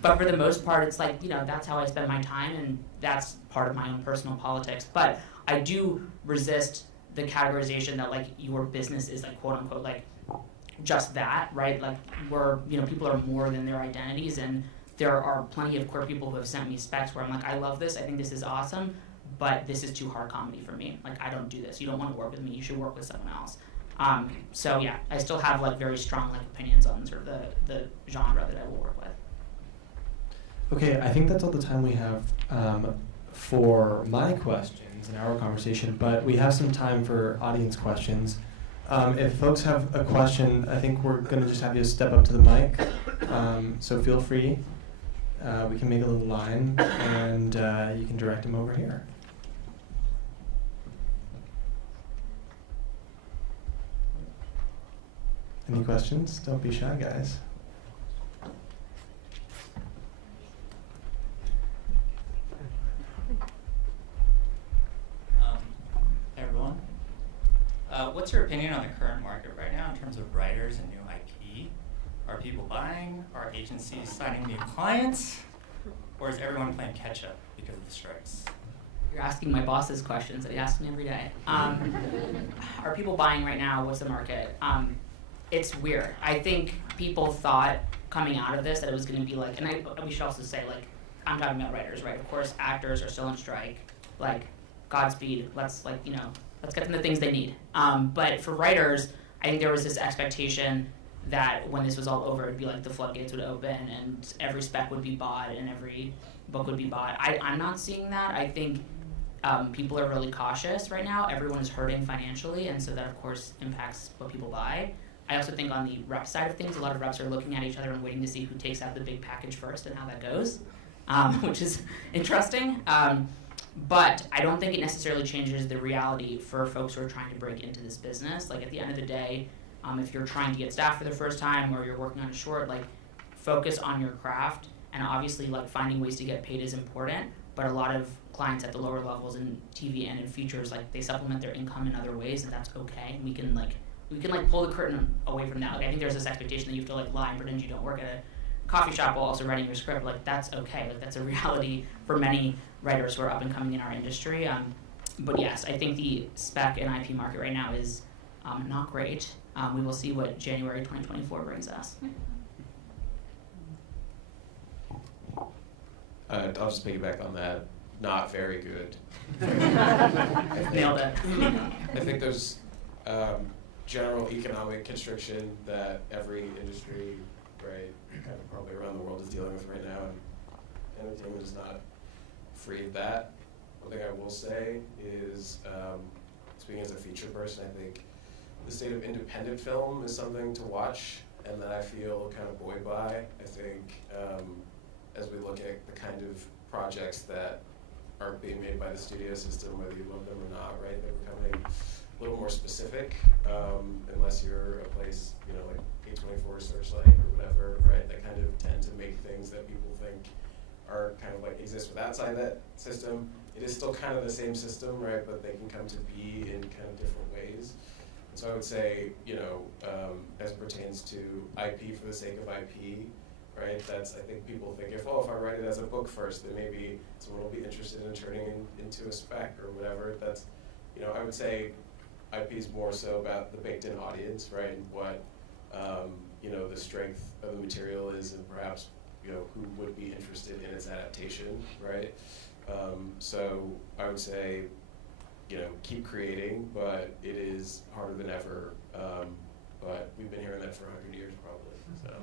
But for the most part, it's like, you know, that's how I spend my time, and that's part of my own personal politics. But I do resist the categorization that like your business is like quote unquote like just that, right? Like, we're, you know, people are more than their identities, and there are plenty of queer people who have sent me specs where I'm like, I love this, I think this is awesome, but this is too hard comedy for me. Like, I don't do this. You don't want to work with me. You should work with someone else. So yeah, I still have like very strong like opinions on sort of the genre that I will work with. Okay, I think that's all the time we have for my questions in our conversation, but we have some time for audience questions. If folks have a question, I think we're going to just have you step up to the mic, so feel free. We can make a little line, and you can direct them over here. Any questions? Don't be shy, guys. Hey everyone. What's your opinion on the current market right now in terms of writers and new IP? Are people buying? Are agencies signing new clients? Or is everyone playing catch up because of the strikes? You're asking my boss's questions that he asks me every day. Are people buying right now? What's the market? It's weird. I think people thought coming out of this that it was going to be like, and we should also say, like, I'm talking about writers, right? Of course, actors are still on strike. Like, Godspeed. Let's, like, let's get them the things they need. But for writers, I think there was this expectation that when this was all over, it'd be like the floodgates would open and every spec would be bought and every book would be bought. I'm not seeing that. I think people are really cautious right now. Everyone is hurting financially, and so that of course impacts what people buy. I also think on the rep side of things, a lot of reps are looking at each other and waiting to see who takes out the big package first and how that goes, which is interesting. But I don't think it necessarily changes the reality for folks who are trying to break into this business. Like at the end of the day, if you're trying to get staff for the first time or you're working on a short, like focus on your craft, and obviously like finding ways to get paid is important, but a lot of clients at the lower levels in TV and in features, like they supplement their income in other ways, and that's okay. We can pull the curtain away from that. Like I think there's this expectation that you have to like lie and pretend you don't work at a coffee shop while also writing your script. Like that's okay. Like that's a reality for many writers who are up and coming in our industry. But yes, I think the spec and IP market right now is not great. We will see what January 2024 brings us. I'll just piggyback on that. Not very good. Nailed it. I think there's general economic constriction that every industry, right, kind of probably around the world is dealing with right now, and entertainment is not free of that. One thing I will say is, speaking as a feature person, I think the state of independent film is something to watch and that I feel kind of buoyed by. I think as we look at the kind of projects that are being made by the studio system, whether you love them or not, right, they're becoming a little more specific, unless you're a place, you know, like A24 Searchlight or whatever, right, that kind of tend to make things that people think are kind of like exist with outside that system. It is still kind of the same system, right, but they can come to be in kind of different ways. And so I would say, you know, as it pertains to IP for the sake of IP, right, that's, I think people think if I write it as a book first, then maybe someone will be interested in turning into a spec or whatever. That's, you know, I would say IP is more so about the baked-in audience, right, and what, you know, the strength of the material is, and perhaps, you know, who would be interested in its adaptation, right? So I would say, you know, keep creating, but it is harder than ever. But we've been hearing that for 100 years, probably. So.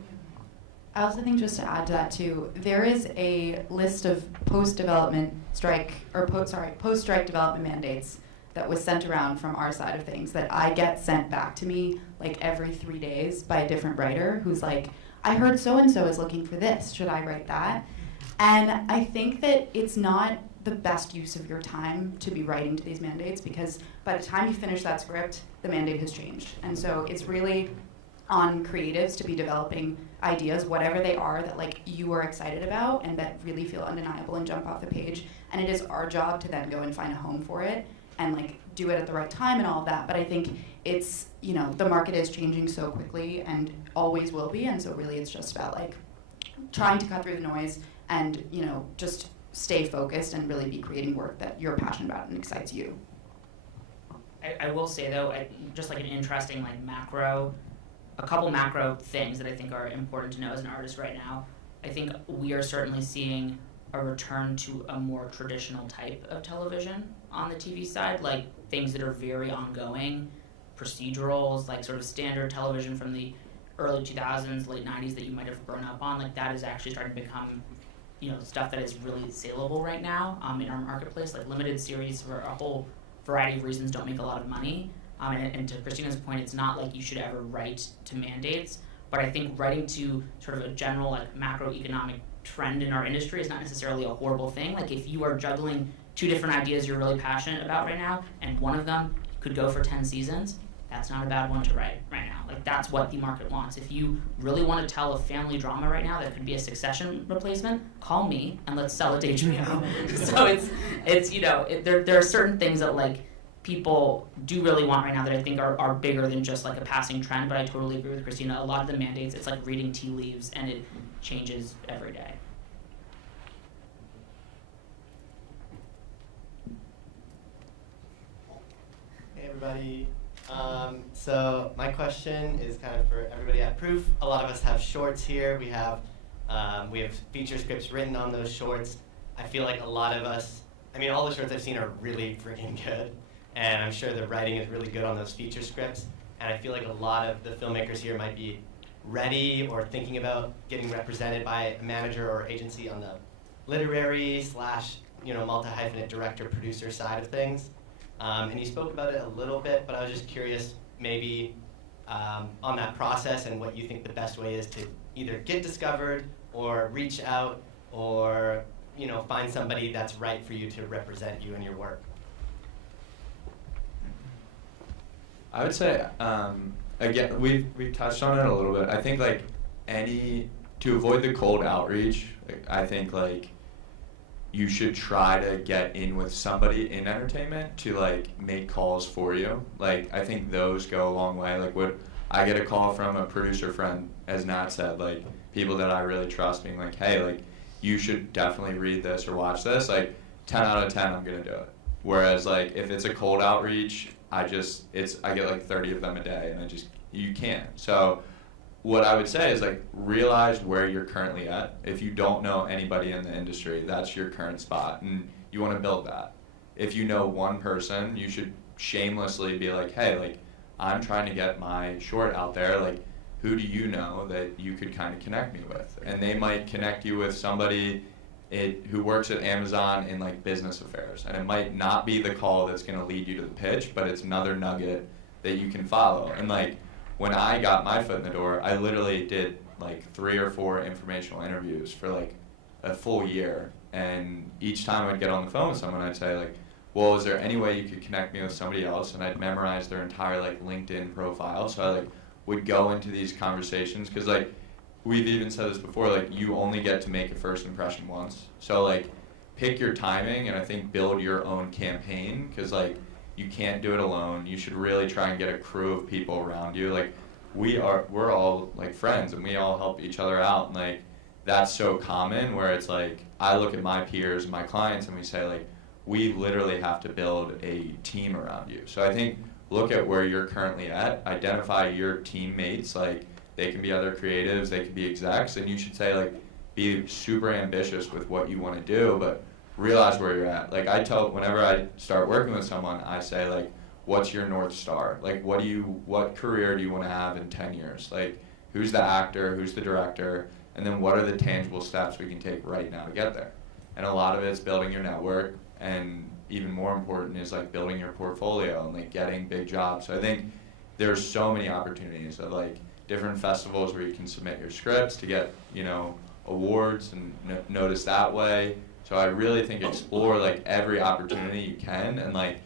I also think, just to add to that too, there is a list of post-development strike, or post-strike development mandates that was sent around from our side of things that I get sent back to me like every 3 days by a different writer who's like, I heard so-and-so is looking for this, should I write that? And I think that it's not the best use of your time to be writing to these mandates, because by the time you finish that script, the mandate has changed. And so it's really on creatives to be developing ideas, whatever they are, that like you are excited about and that really feel undeniable and jump off the page. And it is our job to then go and find a home for it and like do it at the right time and all of that. But I think it's, you know, the market is changing so quickly and always will be. And so really it's just about like trying to cut through the noise and, you know, just stay focused and really be creating work that you're passionate about and excites you. I will say though, just like an interesting like a couple macro things that I think are important to know as an artist right now. I think we are certainly seeing a return to a more traditional type of television on the TV side, like things that are very ongoing, procedurals, like sort of standard television from the early 2000s, late 90s that you might have grown up on. Like that is actually starting to become, you know, stuff that is really saleable right now in our marketplace. Like limited series for a whole variety of reasons don't make a lot of money. And to Kristina's point, it's not like you should ever write to mandates, but I think writing to sort of a general like macroeconomic trend in our industry is not necessarily a horrible thing. Like if you are juggling two different ideas you're really passionate about right now, and one of them could go for 10 seasons, that's not a bad one to write right now. Like that's what the market wants. If you really want to tell a family drama right now that could be a Succession replacement, call me and let's sell it to HBO. So it's you know, there are certain things that like people do really want right now that I think are bigger than just like a passing trend, but I totally agree with Kristina. A lot of the mandates, it's like reading tea leaves and it changes every day. Hey everybody. So my question is kind of for everybody at Proof. A lot of us have shorts here. We have feature scripts written on those shorts. I feel like a lot of us, I mean, all the shorts I've seen are really freaking good. And I'm sure the writing is really good on those feature scripts. And I feel like a lot of the filmmakers here might be ready or thinking about getting represented by a manager or agency on the literary / multi-hyphenate director producer side of things. And you spoke about it a little bit, but I was just curious maybe on that process and what you think the best way is to either get discovered or reach out or find somebody that's right for you to represent you in your work. I would say, again, we've touched on it a little bit. I think like to avoid the cold outreach, I think like you should try to get in with somebody in entertainment to like make calls for you. Like I think those go a long way. Like what I get a call from a producer friend, as Nat said, like people that I really trust being like, hey, like you should definitely read this or watch this. Like 10 out of 10, I'm gonna do it. Whereas like if it's a cold outreach, I get like 30 of them a day, and you can't. So what I would say is like realize where you're currently at. If you don't know anybody in the industry, that's your current spot, and you want to build that. If you know one person, you should shamelessly be like, hey, like I'm trying to get my short out there. Like, who do you know that you could kind of connect me with? And they might connect you with somebody who works at Amazon in like business affairs, and it might not be the call that's going to lead you to the pitch, but it's another nugget that you can follow. And like when I got my foot in the door, I literally did like 3 or 4 informational interviews for like a full year, and each time I'd get on the phone with someone, I'd say like, well, is there any way you could connect me with somebody else? And I'd memorize their entire like LinkedIn profile. So I like would go into these conversations, because like we've even said this before, like you only get to make a first impression once. So like pick your timing, and I think build your own campaign, because like you can't do it alone. You should really try and get a crew of people around you. Like we're all like friends, and we all help each other out, and like that's so common, where it's like I look at my peers and my clients and we say like we literally have to build a team around you. So I think look at where you're currently at, identify your teammates, like they can be other creatives, they can be execs, and you should say like be super ambitious with what you want to do, but realize where you're at. Like whenever I start working with someone, I say like, what's your North Star? Like what career do you want to have in 10 years? Like who's the actor, who's the director, and then what are the tangible steps we can take right now to get there? And a lot of it's building your network, and even more important is like building your portfolio and like getting big jobs. So I think there's so many opportunities of like different festivals where you can submit your scripts to get, awards and noticed that way. So I really think explore like every opportunity you can, and like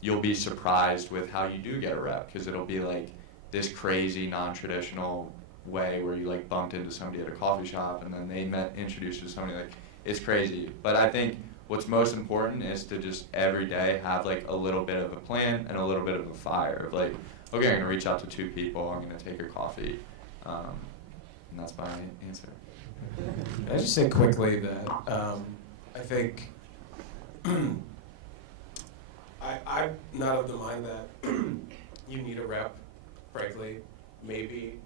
you'll be surprised with how you do get a rep, because it'll be like this crazy non-traditional way where you like bumped into somebody at a coffee shop and then they introduced you to somebody. Like it's crazy. But I think what's most important is to just every day have like a little bit of a plan and a little bit of a fire of like, okay, I'm gonna reach out to 2 people, I'm gonna take a coffee, and that's my answer. Can I just say quickly that I think I'm not of the mind that you need a rep, frankly, maybe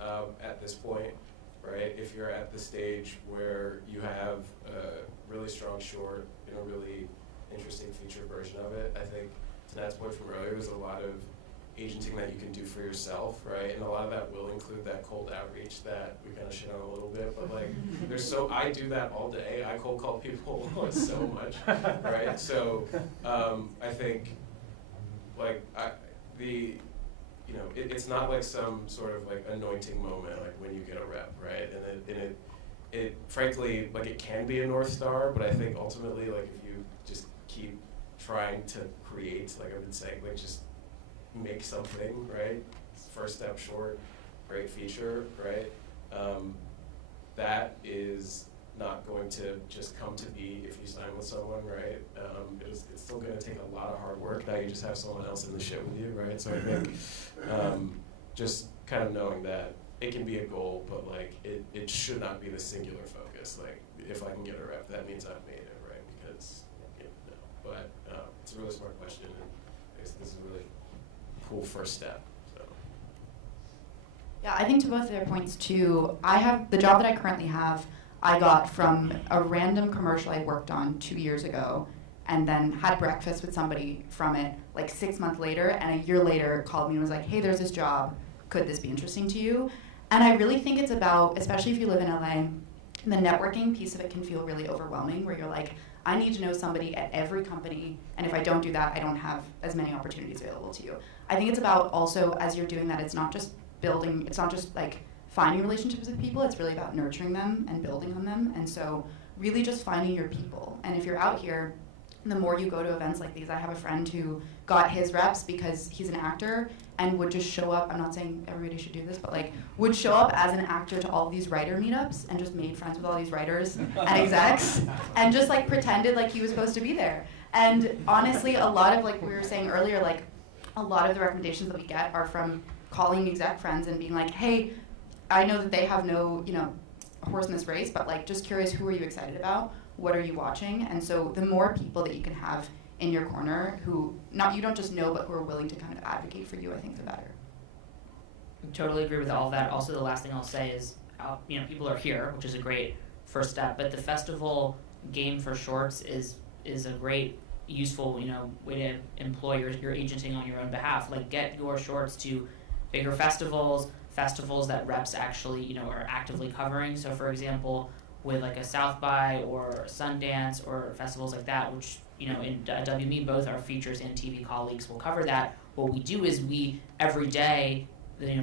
at this point, right? If you're at the stage where you have a really strong short and a really interesting feature version of it, I think to Nat's point from earlier, there's a lot of agenting that you can do for yourself, right? And a lot of that will include that cold outreach that we kind of shit on a little bit, but like I do that all day. I cold call people so much, right? So I think like it's not like some sort of like anointing moment like when you get a rep, right? And it frankly, like it can be a North Star, but I think ultimately like if you just keep trying to create, like I've been saying, like just make something, right? First step short, great feature, right? That is not going to just come to be if you sign with someone, right? It's still going to take a lot of hard work. Now you just have someone else in the shit with you, right? So I think just kind of knowing that it can be a goal, but like it should not be the singular focus. Like if I can get a rep, that means I've made it, right? Because but it's a really smart question, and I guess this is a really cool first step. So. Yeah, I think to both of their points too, I have the job that I currently have, I got from a random commercial I worked on 2 years ago, and then had breakfast with somebody from it like 6 months later, and a year later called me and was like, hey, there's this job, could this be interesting to you? And I really think it's about, especially if you live in LA, the networking piece of it can feel really overwhelming, where you're like, I need to know somebody at every company, and if I don't do that, I don't have as many opportunities available to you. I think it's about also, as you're doing that, it's not just building, it's not just like finding relationships with people, it's really about nurturing them and building on them. And so really just finding your people. And if you're out here, the more you go to events like these, I have a friend who got his reps because he's an actor and would just show up, I'm not saying everybody should do this, but like would show up as an actor to all of these writer meetups and just made friends with all these writers and execs and just like pretended like he was supposed to be there. And honestly, a lot of, like we were saying earlier, like a lot of the recommendations that we get are from calling exec friends and being like, hey, I know that they have no, horse in this race, but like just curious, who are you excited about? What are you watching? And so the more people that you can have in your corner who you don't just know, but who are willing to kind of advocate for you, I think the better. I totally agree with all of that. Also, the last thing I'll say is, people are here, which is a great first step, but the festival game for shorts is a great, useful, way to employ your agenting on your own behalf. Like, get your shorts to bigger festivals that reps actually, are actively covering. So, for example, with like a South by or Sundance or festivals like that, which, in WME, both our features and TV colleagues will cover that. What we do is every day,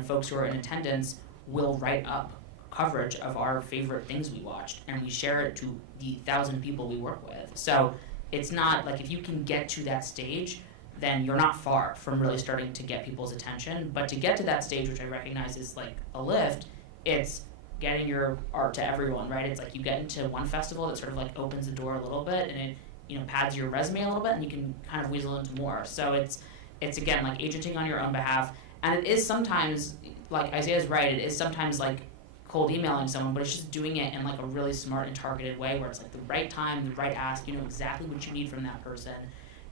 folks who are in attendance will write up coverage of our favorite things we watched, and we share it to the 1,000 people we work with. So it's not like, if you can get to that stage, then you're not far from really starting to get people's attention. But to get to that stage, which I recognize is like a lift, it's getting your art to everyone, right? It's like you get into one festival that sort of like opens the door a little bit, and it pads your resume a little bit, and you can kind of weasel into more. So it's again like agenting on your own behalf, and it is sometimes, like Isaiah's right, it is sometimes like cold emailing someone, but it's just doing it in like a really smart and targeted way, where it's like the right time, the right ask, exactly what you need from that person.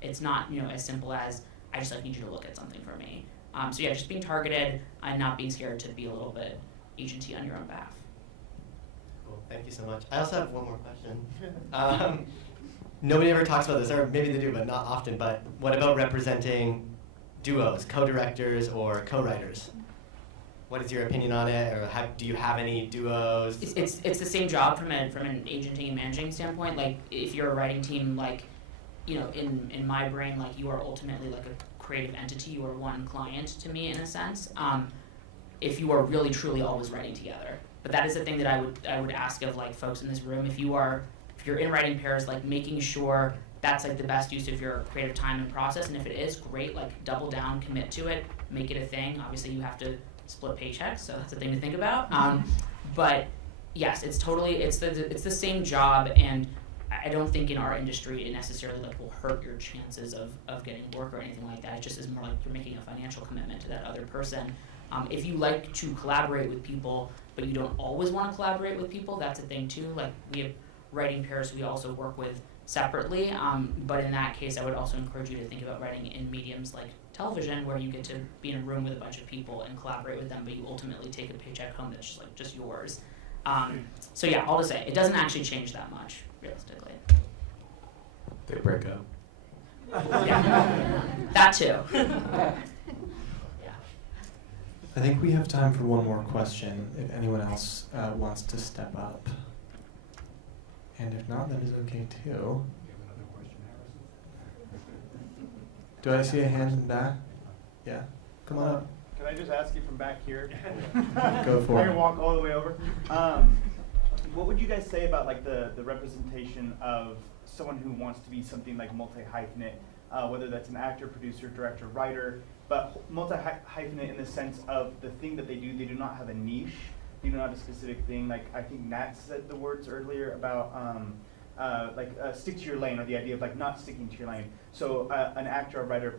It's not as simple as, I just need you to look at something for me. So yeah, just being targeted and not being scared to be a little bit agency on your own behalf. Cool, thank you so much. I also have one more question. Nobody ever talks about this, or maybe they do, but not often, but what about representing duos, co-directors or co-writers? What is your opinion on it, or do you have any duos? It's the same job from an agenting and managing standpoint. Like, if you're a writing team, like, in my brain, like, you are ultimately like a creative entity. You are one client to me, in a sense. If you are really truly always writing together, but that is the thing that I would ask of like folks in this room. If you're in writing pairs, like making sure that's like the best use of your creative time and process. And if it is, great, like double down, commit to it, make it a thing. Obviously, you have to split paychecks, so that's a thing to think about. But yes, it's the same job, and I don't think in our industry it necessarily like will hurt your chances of getting work or anything like that. It just is more like you're making a financial commitment to that other person. If you like to collaborate with people, but you don't always want to collaborate with people, that's a thing too. Like, we have writing pairs we also work with separately, but in that case, I would also encourage you to think about writing in mediums like television, where you get to be in a room with a bunch of people and collaborate with them, but you ultimately take a paycheck home that's just yours. So yeah, all to say, it doesn't actually change that much, realistically. They break up. Yeah, that too. I think we have time for one more question, if anyone else wants to step up. And if not, that is okay too. Do I see a hand in the back? Yeah, come on up. Can I just ask you from back here? Go for it. I can walk all the way over. What would you guys say about like the representation of someone who wants to be something like multi-hyphenate, whether that's an actor, producer, director, writer, but multi-hyphenate in the sense of the thing that they do not have a niche. They do not have a specific thing. Like, I think Nat said the words earlier about stick to your lane, or the idea of like not sticking to your lane. So an actor, a writer,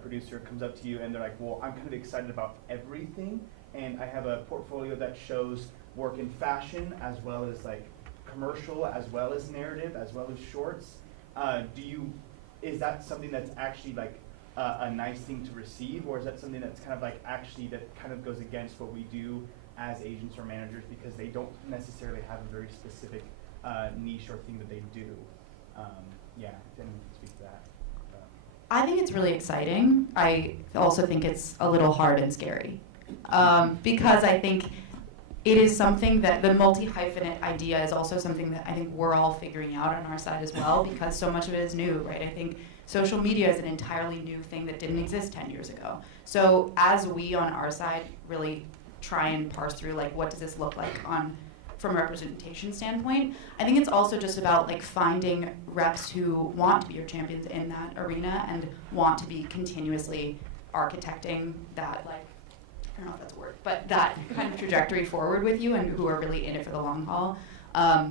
producer comes up to you and they're like, well, I'm kind of excited about everything, and I have a portfolio that shows work in fashion as well as like commercial, as well as narrative, as well as shorts. Is that something that's actually like a nice thing to receive, or is that something that's kind of like actually that kind of goes against what we do as agents or managers, because they don't necessarily have a very specific niche or thing that they do? Then speak to that. I think it's really exciting. I also think it's a little hard and scary, because I think it is something that the multi-hyphenate idea is also something that I think we're all figuring out on our side as well, because so much of it is new, right? I think social media is an entirely new thing that didn't exist 10 years ago. So as we on our side really try and parse through, like, what does this look like from a representation standpoint, I think it's also just about like finding reps who want to be your champions in that arena and want to be continuously architecting that, like, I don't know if that's a word, but that kind of trajectory forward with you, and who are really in it for the long haul.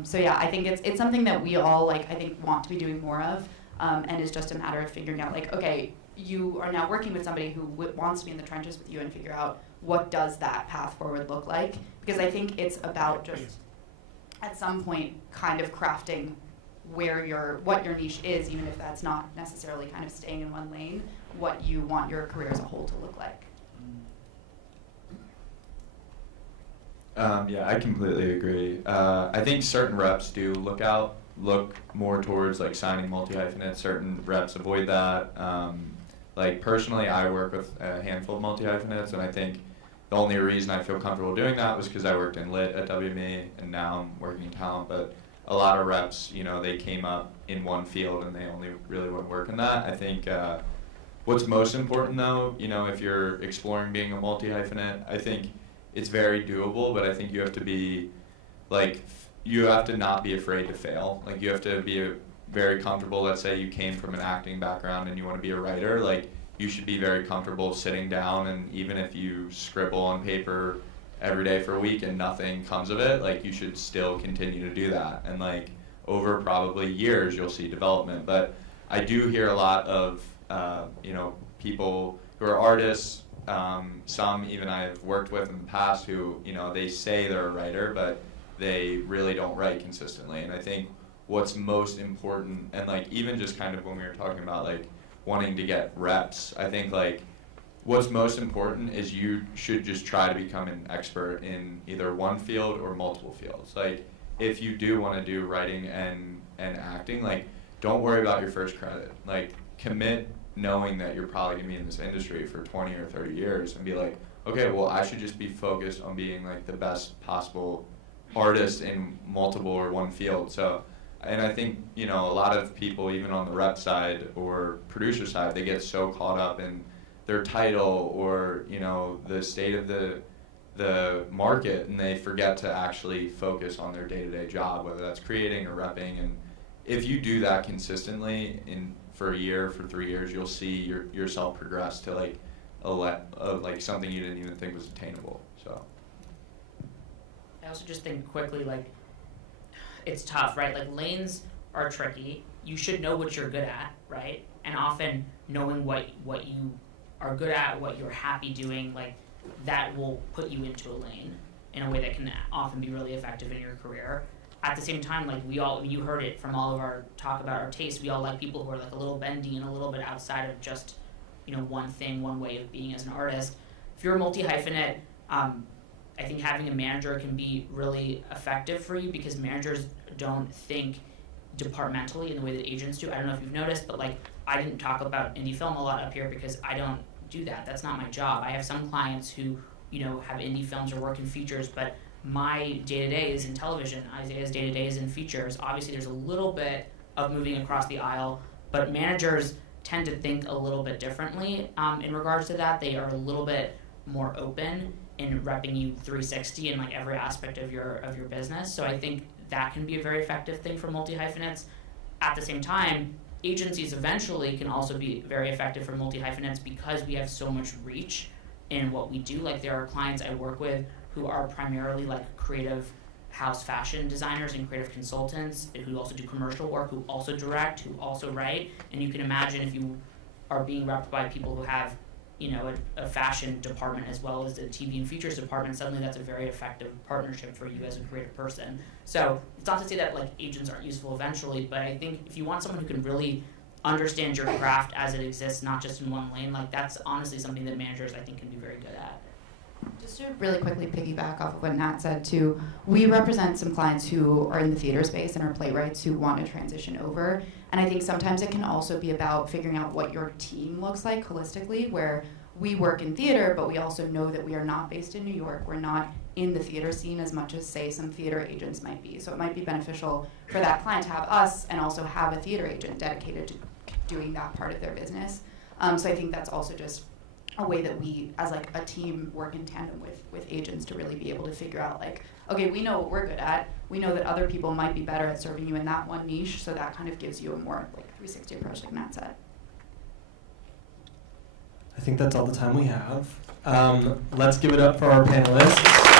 So yeah, I think it's something that we all, like, I think want to be doing more of, and it's just a matter of figuring out, like, okay, you are now working with somebody who wants to be in the trenches with you and figure out what does that path forward look like, because I think it's about just at some point kind of crafting what your niche is, even if that's not necessarily kind of staying in one lane, what you want your career as a whole to look like. Yeah, I completely agree. I think certain reps do look more towards like signing multi-hyphenates. Certain reps avoid that. Like personally, I work with a handful of multi-hyphenates, and I think the only reason I feel comfortable doing that was because I worked in lit at WME, and now I'm working in talent. But a lot of reps, they came up in one field and they only really want to work in that. I think what's most important though, if you're exploring being a multi-hyphenate, I think it's very doable, but I think you have to be, you have to not be afraid to fail. Like, you have to be very comfortable. Let's say you came from an acting background and you want to be a writer, you should be very comfortable sitting down, and even if you scribble on paper every day for a week and nothing comes of it, you should still continue to do that. And over probably years, you'll see development. But I do hear a lot of, people who are artists, some even I've worked with in the past who, they say they're a writer, but they really don't write consistently. And I think what's most important, and even just kind of when we were talking about wanting to get reps, I think what's most important is you should just try to become an expert in either one field or multiple fields. If you do want to do writing and acting, don't worry about your first credit. Commit knowing that you're probably going to be in this industry for 20 or 30 years and be okay, well, I should just be focused on being the best possible artist in multiple or one field. So, and I think, a lot of people, even on the rep side or producer side, they get so caught up in their title or, the state of the market, and they forget to actually focus on their day-to-day job, whether that's creating or repping. And if you do that consistently for a year, for 3 years, you'll see yourself progress to something you didn't even think was attainable. So I also just think quickly, it's tough, right? Lanes are tricky. You should know what you're good at, right? And often knowing what you are good at, what you're happy doing, that will put you into a lane in a way that can often be really effective in your career. At the same time, you heard it from all of our talk about our tastes, we all like people who are a little bendy and a little bit outside of just, one thing, one way of being as an artist. If you're a multi-hyphenate, I think having a manager can be really effective for you, because managers don't think departmentally in the way that agents do. I don't know if you've noticed, but I didn't talk about indie film a lot up here because I don't do that. That's not my job. I have some clients who, have indie films or work in features, but my day-to-day is in television. Isaiah's day-to-day is in features. Obviously, there's a little bit of moving across the aisle, but managers tend to think a little bit differently in regards to that. They are a little bit more open in repping you 360 in every aspect of your business. So I think that can be a very effective thing for multi-hyphenates. At the same time, agencies eventually can also be very effective for multi-hyphenates because we have so much reach in what we do. There are clients I work with who are primarily creative house fashion designers and creative consultants who also do commercial work, who also direct, who also write. And you can imagine if you are being repped by people who have a fashion department as well as a TV and features department, suddenly that's a very effective partnership for you as a creative person. So it's not to say that agents aren't useful eventually, but I think if you want someone who can really understand your craft as it exists, not just in one lane, that's honestly something that managers I think can be very good at. Just to really quickly piggyback off of what Nat said too, we represent some clients who are in the theater space and are playwrights who want to transition over. And I think sometimes it can also be about figuring out what your team looks like holistically, where we work in theater, but we also know that we are not based in New York. We're not in the theater scene as much as, say, some theater agents might be. So it might be beneficial for that client to have us and also have a theater agent dedicated to doing that part of their business. So I think that's also just a way that we, as like a team, work in tandem with agents to really be able to figure out, like, okay, we know what we're good at. We know that other people might be better at serving you in that one niche, so that kind of gives you a more like 360 approach, like Nat said. I think that's all the time we have. Let's give it up for our panelists.